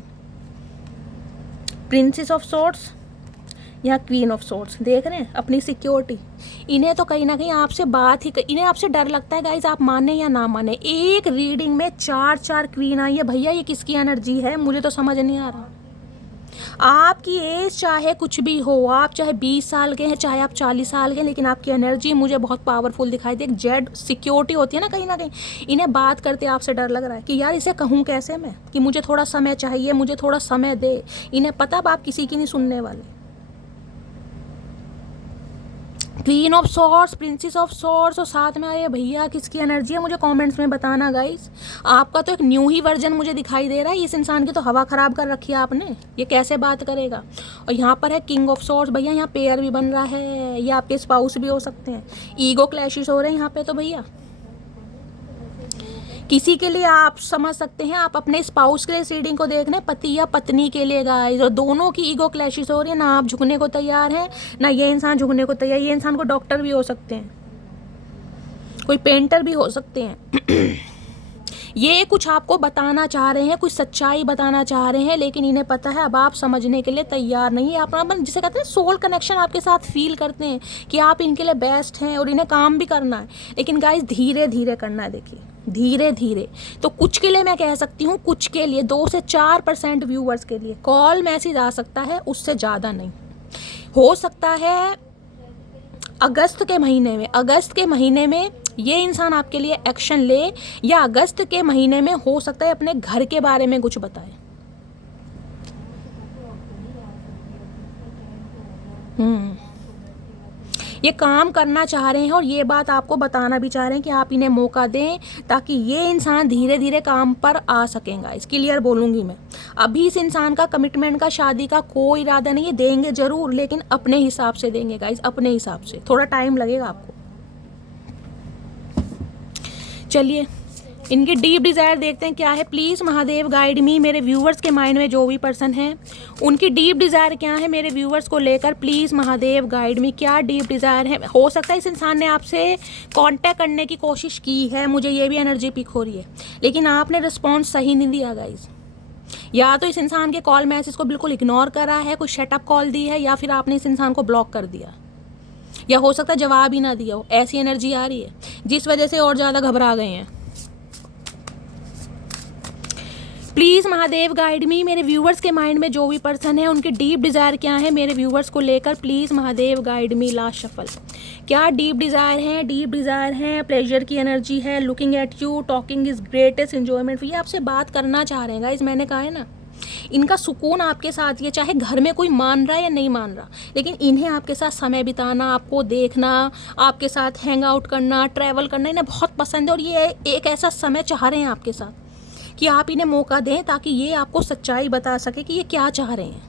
प्रिंसेस ऑफ सोर्स, यहाँ क्वीन ऑफ सोर्स। देख रहे हैं अपनी सिक्योरिटी। इन्हें तो कहीं ना कहीं आपसे बात ही, इन्हें आपसे डर लगता है गाइज, आप माने या ना माने। एक रीडिंग में 4 क्वीन आई है भैया। ये किसकी एनर्जी है मुझे तो समझ नहीं आ रहा। आपकी एज चाहे कुछ भी हो, आप चाहे 20 साल के हैं, चाहे आप 40 साल के हैं, लेकिन आपकी एनर्जी मुझे बहुत पावरफुल दिखाई दे। एक जेड सिक्योरिटी होती है ना कहीं ना कहीं। इन्हें बात करते आपसे डर लग रहा है कि यार इसे कहूँ कैसे मैं, कि मुझे थोड़ा समय चाहिए, मुझे थोड़ा समय दे। इन्हें पता आप किसी की नहीं सुनने वाले। Queen of swords, princess of swords, और साथ में आए भैया किसकी एनर्जी है मुझे कमेंट्स में बताना गाइस। आपका तो एक न्यू ही वर्जन मुझे दिखाई दे रहा है। इस इंसान की तो हवा खराब कर रखी है आपने, ये कैसे बात करेगा। और यहाँ पर है किंग ऑफ सॉर्ड्स भैया। यहाँ पेयर भी बन रहा है, ये आपके स्पाउस भी हो सकते हैं। ईगो क्लैशेस हो रहे हैं यहाँ पे तो भैया। किसी के लिए आप समझ सकते हैं, आप अपने स्पाउस के लिए रीडिंग को देख रहे हैं, पति या पत्नी के लिए गाइस, और दोनों की ईगो क्लैशेस हो रही है। ना आप झुकने को तैयार हैं, ना ये इंसान झुकने को तैयार। ये इंसान को डॉक्टर भी हो सकते हैं, कोई पेंटर भी हो सकते हैं। ये कुछ आपको बताना चाह रहे हैं, कुछ सच्चाई बताना चाह रहे हैं, लेकिन इन्हें पता है अब आप समझने के लिए तैयार नहीं है। अपना जिसे कहते हैं सोल कनेक्शन आपके साथ फील करते हैं कि आप इनके लिए बेस्ट हैं और इन्हें काम भी करना है, लेकिन गाइस धीरे धीरे करना है। देखिए धीरे धीरे। तो कुछ के लिए मैं कह सकती हूँ, कुछ के लिए 2 से 4% व्यूवर्स के लिए कॉल मैसेज आ सकता है, उससे ज़्यादा नहीं। हो सकता है अगस्त के महीने में ये इंसान आपके लिए एक्शन ले, या अगस्त के महीने में हो सकता है अपने घर के बारे में कुछ बताए। ये काम करना चाह रहे हैं और ये बात आपको बताना भी चाह रहे हैं कि आप इन्हें मौका दें, ताकि ये इंसान धीरे धीरे काम पर आ सकेगा। इस क्लियर बोलूँगी मैं। अभी इस इंसान का कमिटमेंट का, शादी का कोई इरादा नहीं है। देंगे ज़रूर, लेकिन अपने हिसाब से देंगे गाइस, अपने हिसाब से। थोड़ा टाइम लगेगा आपको। चलिए इनकी डीप डिज़ायर देखते हैं क्या है। प्लीज़ महादेव गाइड मी। मेरे व्यूवर्स के माइंड में जो भी पर्सन है, उनकी डीप डिज़ायर क्या है मेरे व्यूवर्स को लेकर। प्लीज़ महादेव गाइड मी, क्या डीप डिज़ायर है। हो सकता है इस इंसान ने आपसे कांटेक्ट करने की कोशिश की है, मुझे ये भी एनर्जी पिक हो रही है, लेकिन आपने रिस्पॉन्स सही नहीं दिया गाइज। या तो इस इंसान के कॉल मैसेज को बिल्कुल इग्नोर करा है, कुछ सेटअप कॉल दी है, या फिर आपने इस इंसान को ब्लॉक कर दिया, या हो सकता है जवाब ही ना दिया हो। ऐसी एनर्जी आ रही है जिस वजह से और ज़्यादा घबरा गए हैं। प्लीज़ महादेव गाइड मी। मेरे व्यूवर्स के माइंड में जो भी पर्सन है, उनकी डीप डिज़ायर क्या है मेरे व्यूवर्स को लेकर। Please Mahadev guide me. Last shuffle. क्या डीप डिज़ायर है? डीप डिज़ायर है, प्लेजर की एनर्जी है, looking at you, talking is greatest enjoyment. ये आपसे बात करना चाह रहे हैं गाइस। मैंने कहा है ना, इनका सुकून आपके साथ ही है, चाहे घर में कोई मान रहा है या नहीं मान रहा, लेकिन इन्हें आपके साथ समय बिताना, आपको देखना, आपके साथ हैंग आउट करना, ट्रैवल करना इन्हें बहुत पसंद है। और ये एक ऐसा समय चाह रहे हैं आपके साथ कि आप इन्हें मौका दें, ताकि ये आपको सच्चाई बता सके कि ये क्या चाह रहे हैं।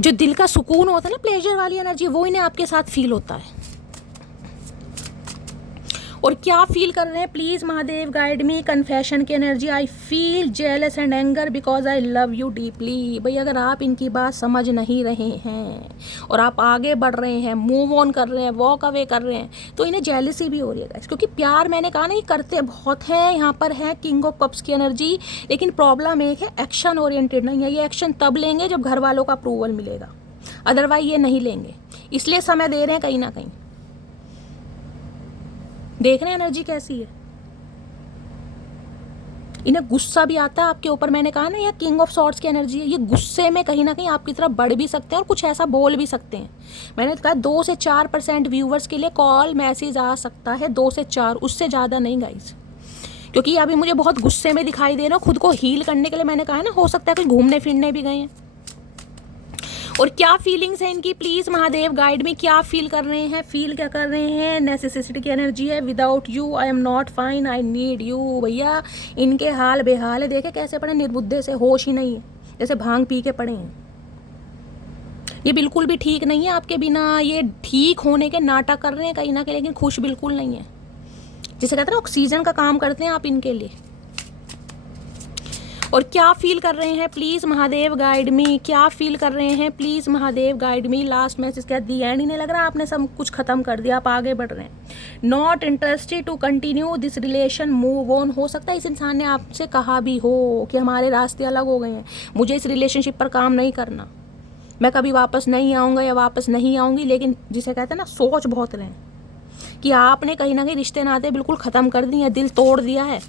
जो दिल का सुकून होता है ना, प्लेजर वाली एनर्जी, वो इन्हें आपके साथ फील होता है। और क्या फील कर रहे हैं? Please Mahadev guide me. Confession की energy. I feel jealous and anger because I love you deeply. भाई अगर आप इनकी बात समझ नहीं रहे हैं और आप आगे बढ़ रहे हैं, मूव ऑन कर रहे हैं, वॉक अवे कर रहे हैं, तो इन्हें जेलसी भी हो रही है गाइस। क्योंकि प्यार, मैंने कहा ना, ये करते बहुत हैं। यहाँ पर है किंग ऑफ कप्स की एनर्जी, लेकिन प्रॉब्लम एक है, एक्शन ओरिएंटेड नहीं है। ये एक्शन तब लेंगे जब घर वालों का अप्रूवल मिलेगा, अदरवाइज ये नहीं लेंगे। इसलिए समय दे रहे हैं कहीं ना कहीं। देख रहे हैं एनर्जी कैसी है। इन्हें गुस्सा भी आता है आपके ऊपर। मैंने कहा ना, यह किंग ऑफ सॉर्ड्स की एनर्जी है। ये गुस्से में कहीं ना कहीं आपकी तरफ बढ़ भी सकते हैं और कुछ ऐसा बोल भी सकते हैं। मैंने कहा 2 से 4% व्यूवर्स के लिए कॉल मैसेज आ सकता है, 2 से 4, उससे ज़्यादा नहीं गाइस। क्योंकि अभी मुझे बहुत गुस्से में दिखाई दे रहे हो। खुद को हील करने के लिए, मैंने कहा ना, हो सकता है कोई घूमने फिरने भी गए हैं। और क्या फीलिंग्स है इनकी? प्लीज़ महादेव गाइड में। क्या फील कर रहे हैं? फील क्या कर रहे हैं? नेसेसिटी की एनर्जी है। Without you I am not fine, I need you. भैया इनके हाल बेहाल है। देखे कैसे पड़े, निर्बुद्धे से, होश ही नहीं है, जैसे भांग पी के पड़े हैं। ये बिल्कुल भी ठीक नहीं है आपके बिना। ये ठीक होने के नाटक कर रहे हैं कहीं ना कहीं, लेकिन खुश बिल्कुल नहीं है। जिसे कहते हैं ऑक्सीजन का काम करते हैं आप इनके लिए। और क्या फील कर रहे हैं? प्लीज़ महादेव गाइड मी। क्या फील कर रहे हैं? Please Mahadev guide me. Last message क्या? दी एंड ही नहीं लग रहा, आपने सब कुछ ख़त्म कर दिया, आप आगे बढ़ रहे हैं। Not interested to continue this relation, move on. हो सकता है इस इंसान ने आपसे कहा भी हो कि हमारे रास्ते अलग हो गए हैं, मुझे इस रिलेशनशिप पर काम नहीं करना, मैं कभी वापस नहीं आऊँगा या वापस नहीं आऊँगी। लेकिन जिसे कहते हैं ना, सोच बहुत रहे हैं कि आपने कहीं ना कहीं रिश्ते नाते बिल्कुल ख़त्म कर दिए, दिल तोड़ दिया है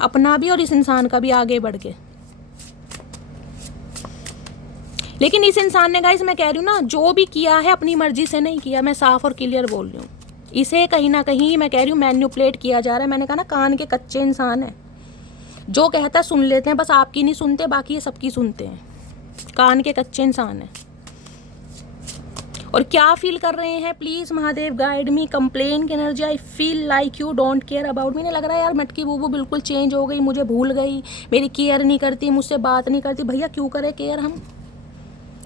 अपना भी और इस इंसान का भी, आगे बढ़ के। लेकिन इस इंसान ने गाइस, मैं कह रही हूँ ना, जो भी किया है अपनी मर्जी से नहीं किया। मैं साफ और क्लियर बोल रही हूँ। इसे कहीं ना कहीं मैं कह रही हूँ मैन्युपुलेट किया जा रहा है। मैंने कहा ना, कान के कच्चे इंसान है, जो कहता है सुन लेते हैं, बस आपकी नहीं सुनते, बाकी ये सबकी सुनते हैं। कान के कच्चे इंसान है। और क्या फील कर रहे हैं? Please Mahadev guide me. Complain की energy. I feel like you don't care about me. नहीं लग रहा है यार, मटकी बूबू बिल्कुल चेंज हो गई, मुझे भूल गई, मेरी केयर नहीं करती, मुझसे बात नहीं करती। भैया क्यों करें केयर? हम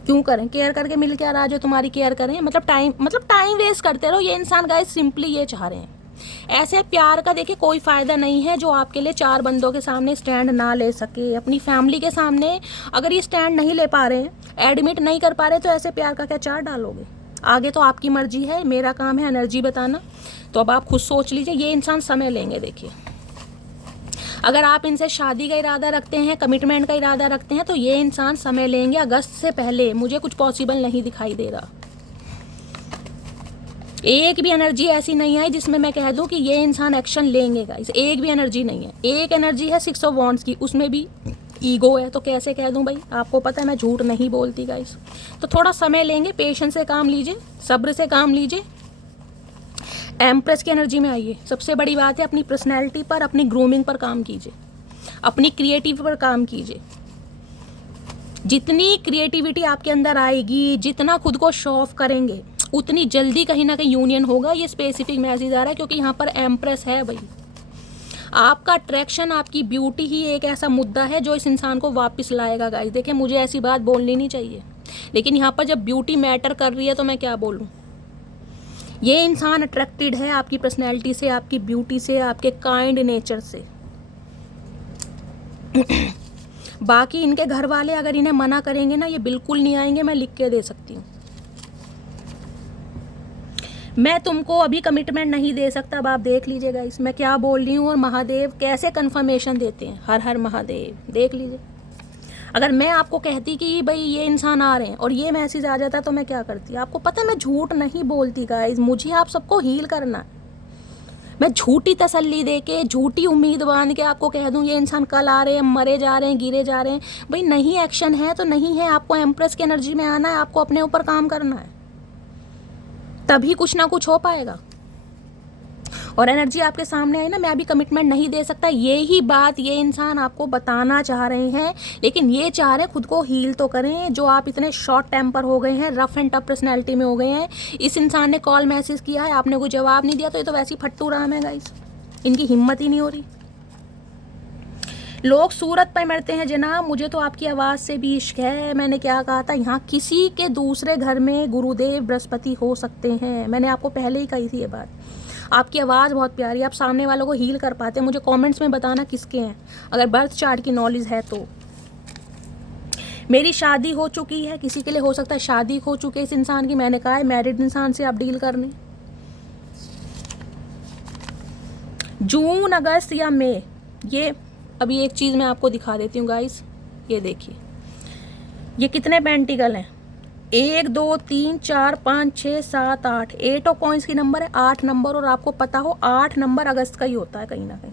क्यों करें केयर? करके मिल क्या रहा जो तुम्हारी केयर करें? मतलब टाइम वेस्ट करते रहो। ये इंसान गाइस सिंपली ये चाह रहे हैं। ऐसे प्यार का देखिए कोई फ़ायदा नहीं है जो आपके लिए 4 बंदों के सामने स्टैंड ना ले सके। अपनी फैमिली के सामने अगर ये स्टैंड नहीं ले पा रहे हैं, एडमिट नहीं कर पा रहे, तो ऐसे प्यार का क्या 4 डालोगे? आगे तो आपकी मर्जी है, मेरा काम है एनर्जी बताना। तो अब आप खुद सोच लीजिए, ये इंसान समय लेंगे। देखिए अगर आप इनसे शादी का इरादा रखते हैं, कमिटमेंट का इरादा रखते हैं, तो ये इंसान समय लेंगे अगस्त से पहले। मुझे कुछ पॉसिबल नहीं दिखाई दे रहा। एक भी एनर्जी ऐसी नहीं आई जिसमें मैं कह दूं कि ये इंसान एक्शन लेंगे गाइस। एक भी एनर्जी नहीं है। एक एनर्जी है 6 ऑफ वॉन्ड्स की, उसमें भी ईगो है। तो कैसे कह दूं भाई? आपको पता है मैं झूठ नहीं बोलती गाइस। तो थोड़ा समय लेंगे, पेशेंस से काम लीजिए, सब्र से काम लीजिए। एम्प्रेस की एनर्जी में आइए। सबसे बड़ी बात है अपनी पर्सनैलिटी पर, अपनी ग्रूमिंग पर काम कीजिए, अपनी क्रिएटिव पर काम कीजिए। जितनी क्रिएटिविटी आपके अंदर आएगी, जितना खुद को शो ऑफ करेंगे, उतनी जल्दी कहीं ना कहीं यूनियन होगा। ये स्पेसिफिक मैसेज आ रहा है क्योंकि यहाँ पर एम्प्रेस है भाई। आपका अट्रैक्शन, आपकी ब्यूटी ही एक ऐसा मुद्दा है जो इस इंसान को वापस लाएगा गाइस। देखिए मुझे ऐसी बात बोलनी नहीं चाहिए, लेकिन यहाँ पर जब ब्यूटी मैटर कर रही है तो मैं क्या बोलूँ। ये इंसान अट्रैक्टेड है आपकी पर्सनैलिटी से, आपकी ब्यूटी से, आपके काइंड नेचर से। बाकी इनके घर वाले अगर इन्हें मना करेंगे ना, ये बिल्कुल नहीं आएंगे, मैं लिख के दे सकती हूँ। मैं तुमको अभी कमिटमेंट नहीं दे सकता। अब आप देख लीजिएगा इस मैं क्या बोल रही हूँ और महादेव कैसे कंफर्मेशन देते हैं। हर हर महादेव, देख लीजिए। अगर मैं आपको कहती कि भाई ये इंसान आ रहे हैं और ये मैसेज आ जाता तो मैं क्या करती? आपको पता है मैं झूठ नहीं बोलती गाइस। मुझे आप सबको हील करना है। मैं झूठी तसल्ली दे के, झूठी उम्मीद बांध के आपको कह दूं ये इंसान कल आ रहे हैं, मरे जा रहे हैं, गिरे जा रहे हैं। भाई नहीं, एक्शन है तो नहीं है। आपको एम्प्रेस की एनर्जी में आना है, आपको अपने ऊपर काम करना है, तभी कुछ ना कुछ हो पाएगा। और एनर्जी आपके सामने आई ना, मैं अभी कमिटमेंट नहीं दे सकता, ये ही बात ये इंसान आपको बताना चाह रहे हैं। लेकिन ये चाह रहे हैं खुद को हील तो करें। जो आप इतने शॉर्ट टेम्पर हो गए हैं, रफ एंड टफ पर्सनैलिटी में हो गए हैं। इस इंसान ने कॉल मैसेज किया है, आपने कोई जवाब नहीं दिया, तो ये तो वैसे ही फट्टू राम है गाइस। इनकी हिम्मत ही नहीं हो रही। लोग सूरत पर मरते हैं जनाब, मुझे तो आपकी आवाज़ से भी इश्क है। मैंने क्या कहा था, यहाँ किसी के दूसरे घर में गुरुदेव बृहस्पति हो सकते हैं। मैंने आपको पहले ही कही थी ये बात। आपकी आवाज़ बहुत प्यारी, आप सामने वालों को हील कर पाते हैं। मुझे कमेंट्स में बताना किसके हैं, अगर बर्थ चार्ट की नॉलेज है तो। मेरी शादी हो चुकी है, किसी के लिए हो सकता है शादी हो चुकी है इस इंसान की। मैंने कहा है मैरिड इंसान से आप डील करनी। जून, अगस्त या मई, ये अभी एक चीज़ मैं आपको दिखा देती हूँ गाइस। ये देखिए, ये कितने पेंटिकल हैं? 1 2 3 4 5 6 7 8, 8 ऑफ कॉइंस की नंबर है, 8 नंबर। और आपको पता हो 8 नंबर अगस्त का ही होता है कहीं ना कहीं।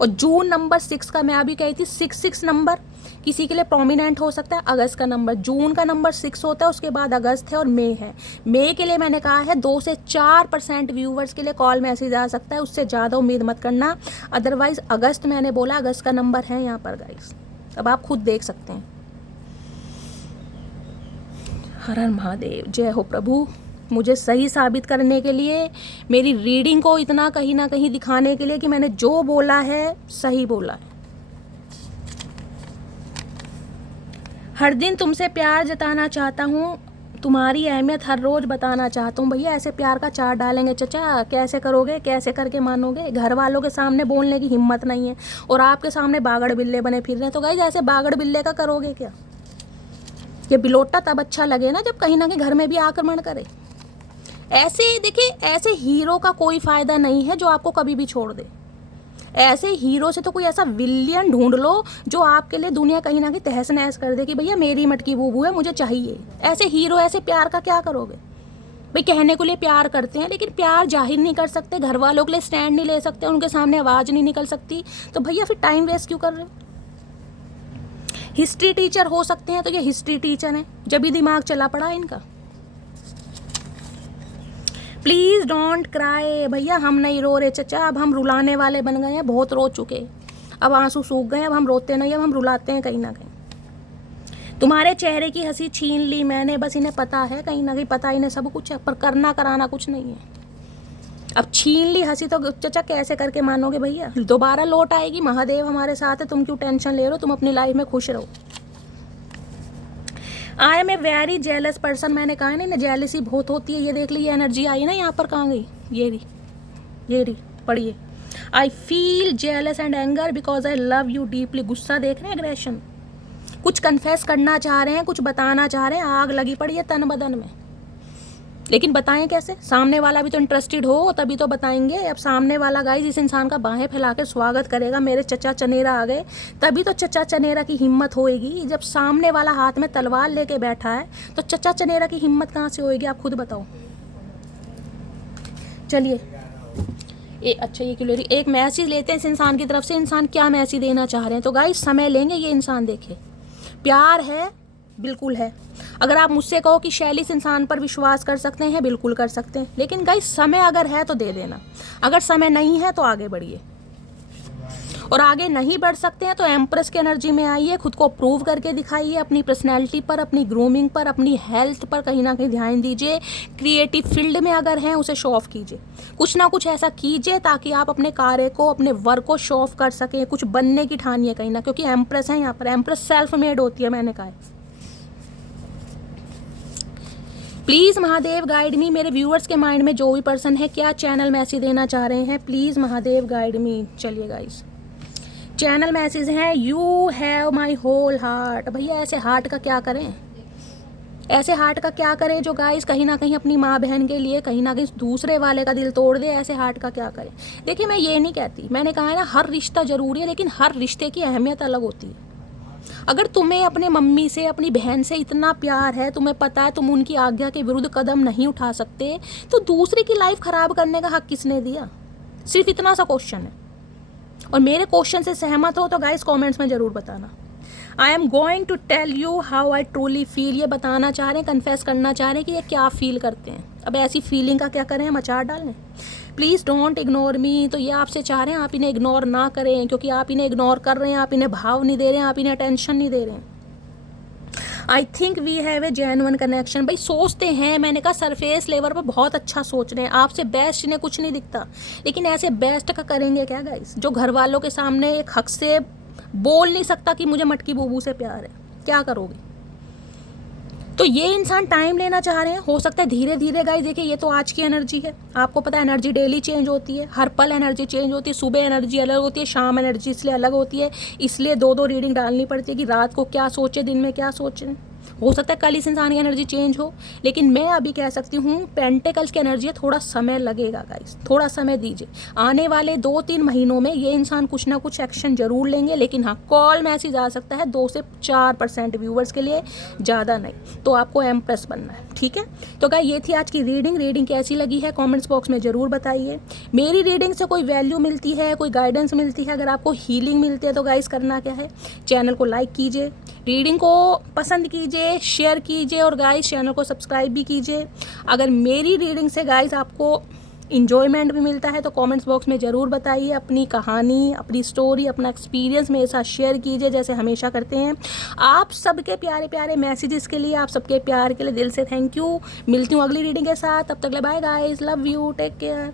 और जून नंबर 6 का मैं अभी कही थी, 6 नंबर किसी के लिए प्रोमिनेंट हो सकता है। अगस्त का नंबर, जून का नंबर 6 होता है, उसके बाद अगस्त है और मई है। मई के लिए मैंने कहा है 2 से 4% व्यूवर्स के लिए कॉल मैसेज आ सकता है, उससे ज़्यादा उम्मीद मत करना। अदरवाइज अगस्त मैंने बोला, अगस्त का नंबर है यहाँ पर गाइस। अब आप खुद देख सकते हैं। हर हर महादेव, जय हो प्रभु। मुझे सही साबित करने के लिए, मेरी रीडिंग को इतना कहीं ना कहीं दिखाने के लिए कि मैंने जो बोला है सही बोला है। हर दिन तुमसे प्यार जताना चाहता हूँ, तुम्हारी अहमियत हर रोज़ बताना चाहता हूँ। भैया ऐसे प्यार का 4 डालेंगे चचा, कैसे करोगे, कैसे करके मानोगे? घर वालों के सामने बोलने की हिम्मत नहीं है और आपके सामने बागड़ बिल्ले बने फिर रहे हैं। तो गाइस ऐसे बागड़ बिल्ले का करोगे क्या? ये बिलोटा तब अच्छा लगे ना जब कहीं ना कहीं घर में भी आक्रमण करे। ऐसे देखिए, ऐसे हीरो का कोई फ़ायदा नहीं है जो आपको कभी भी छोड़ दे। ऐसे हीरो से तो कोई ऐसा विलियन ढूंढ लो जो आपके लिए दुनिया कहीं ना कहीं तहस नहस कर दे कि भैया मेरी मटकी बूबू है, मुझे चाहिए। ऐसे हीरो, ऐसे प्यार का क्या करोगे भाई? कहने को लिए प्यार करते हैं लेकिन प्यार जाहिर नहीं कर सकते, घर वालों के लिए स्टैंड नहीं ले सकते, उनके सामने आवाज़ नहीं निकल सकती। तो भैया फिर टाइम वेस्ट क्यों कर रहे हो? हिस्ट्री टीचर हो सकते हैं तो ये हिस्ट्री टीचर हैं, जब भी दिमाग चला पड़ा इनका। Please don't cry. भैया हम नहीं रो रहे चचा, अब हम रुलाने वाले बन गए हैं, बहुत रो चुके। अब आंसू सूख गए, अब हम रोते नहीं, अब हम रुलाते हैं कहीं ना कहीं। तुम्हारे चेहरे की हंसी छीन ली मैंने, बस इन्हें पता है, कहीं ना कहीं पता इन्हें सब कुछ है, पर करना कराना कुछ नहीं है। अब छीन ली हंसी तो चचा कैसे करके मानोगे भैया? दोबारा लौट आएगी। महादेव हमारे साथ है, तुम क्यों टेंशन ले रहे हो? तुम अपनी लाइफ में खुश रहो। I am a very jealous person, मैंने कहा है ना, जेलसी बहुत होती है। ये देख ली, ये एनर्जी आई ना यहाँ पर, कहाँ गई? ये रही, पढ़िए। आई feel jealous and anger because I love you deeply. गुस्सा देख रहे हैं, एग्रेशन, कुछ कन्फेस करना चाह रहे हैं, कुछ बताना चाह रहे हैं, आग लगी पड़ी है तन बदन में, लेकिन बताएं कैसे? सामने वाला भी तो इंटरेस्टेड हो तभी तो बताएंगे। अब सामने वाला गाइस इस इंसान का बाहें फैला के स्वागत करेगा, मेरे चचा चनेरा आ गए, तभी तो चचा चनेरा की हिम्मत होएगी। जब सामने वाला हाथ में तलवार लेके बैठा है तो चचा चनेरा की हिम्मत कहाँ से होएगी, आप खुद बताओ। चलिए अच्छा ये क्लियर, एक मैसेज लेते हैं इस इंसान की तरफ से। इंसान क्या मैसेज देना चाह रहे हैं? तो गाइस समय लेंगे, ये इंसान देखे, प्यार है, बिल्कुल है। अगर आप मुझसे कहो कि शैली इस इंसान पर विश्वास कर सकते हैं, बिल्कुल कर सकते हैं, लेकिन गाइस समय अगर है तो दे देना, अगर समय नहीं है तो आगे बढ़िए। और आगे नहीं बढ़ सकते हैं तो एम्प्रेस की एनर्जी में आइए, खुद को प्रूव करके दिखाइए, अपनी पर्सनैलिटी पर, अपनी ग्रूमिंग पर, अपनी हेल्थ पर कहीं ना कहीं ध्यान दीजिए। क्रिएटिव फील्ड में अगर हैं उसे शो ऑफ कीजिए, कुछ ना कुछ ऐसा कीजिए ताकि आप अपने कार्य को, अपने वर्क को शो ऑफ कर सकें, कुछ बनने की ठानिए कहीं ना, क्योंकि एम्प्रेस है यहाँ पर, एम्प्रेस सेल्फ मेड होती है, मैंने कहा है। प्लीज़ महादेव गाइड मी, मेरे व्यूअर्स के माइंड में जो भी पर्सन है क्या चैनल मैसेज देना चाह रहे हैं, प्लीज़ महादेव गाइड मी। चलिए गाइस, चैनल मैसेज है, you have my whole heart. भैया ऐसे हार्ट का क्या करें, ऐसे हार्ट का क्या करें जो गाइस कहीं ना कहीं अपनी माँ बहन के लिए कहीं ना कहीं दूसरे वाले का दिल तोड़ दे, ऐसे हार्ट का क्या करें। देखिए मैं ये नहीं कहती, मैंने कहा है ना हर रिश्ता ज़रूरी है, लेकिन हर रिश्ते की अहमियत अलग होती है। अगर तुम्हें अपने मम्मी से, अपनी बहन से इतना प्यार है, तुम्हें पता है तुम उनकी आज्ञा के विरुद्ध कदम नहीं उठा सकते, तो दूसरे की लाइफ खराब करने का हक किसने दिया? सिर्फ इतना सा क्वेश्चन है। और मेरे क्वेश्चन से सहमत हो तो गाइस कमेंट्स में ज़रूर बताना। I am going to tell you how I truly feel. ये बताना चाह रहे हैं, कन्फेस करना चाह रहे हैं कि ये क्या फील करते हैं। अब ऐसी फीलिंग का क्या करें, हम अचार डाल लें? Please don't ignore me. तो ये आपसे चाह रहे हैं आप इन्हें इग्नोर ना करें, क्योंकि आप इन्हें इग्नोर कर रहे हैं, आप इन्हें भाव नहीं दे रहे हैं, आप इन्हें अटेंशन नहीं दे रहे हैं। I think we have a genuine connection. भाई सोचते हैं, मैंने कहा सरफेस लेवल पर बहुत अच्छा सोच रहे हैं, आपसे बेस्ट इन्हें कुछ नहीं दिखता, लेकिन ऐसे बेस्ट का करेंगे क्या गाइस, जो घर वालों के सामने एक हक से बोल नहीं सकता कि मुझे मटकी बूबू से प्यार है, क्या करोगे? तो ये इंसान टाइम लेना चाह रहे हैं, हो सकता है धीरे धीरे गाइस। देखिए ये तो आज की एनर्जी है, आपको पता है एनर्जी डेली चेंज होती है, हर पल एनर्जी चेंज होती है, सुबह एनर्जी अलग होती है, शाम एनर्जी इसलिए अलग होती है, इसलिए दो रीडिंग डालनी पड़ती है कि रात को क्या सोचे, दिन में क्या सोचें। हो सकता है कल इस इंसान की एनर्जी चेंज हो, लेकिन मैं अभी कह सकती हूँ पेंटिकल्स की एनर्जी है, थोड़ा समय लगेगा गाइस, थोड़ा समय दीजिए। आने वाले 2-3 महीनों में ये इंसान कुछ ना कुछ एक्शन जरूर लेंगे, लेकिन हाँ कॉल मैसेज आ सकता है 2 से 4% व्यूवर्स के लिए, ज़्यादा नहीं। तो आपको एम्प्रेस बनना है, ठीक है? तो गाइस ये थी आज की रीडिंग कैसी लगी है कॉमेंट्स बॉक्स में ज़रूर बताइए। मेरी रीडिंग से कोई वैल्यू मिलती है, कोई गाइडेंस मिलती है, अगर आपको हीलिंग मिलती है तो गाइस करना क्या है, चैनल को लाइक कीजिए, रीडिंग को पसंद कीजिए, शेयर कीजिए और गाइस चैनल को सब्सक्राइब भी कीजिए। अगर मेरी रीडिंग से गाइस आपको इन्जॉयमेंट भी मिलता है तो कमेंट्स बॉक्स में ज़रूर बताइए, अपनी कहानी, अपनी स्टोरी, अपना एक्सपीरियंस मेरे साथ शेयर कीजिए जैसे हमेशा करते हैं। आप सबके प्यारे प्यारे मैसेजेस के लिए, आप सबके प्यार के लिए दिल से थैंक यू। मिलती हूँ अगली रीडिंग के साथ, तब तक ले bye guys, love you, take care.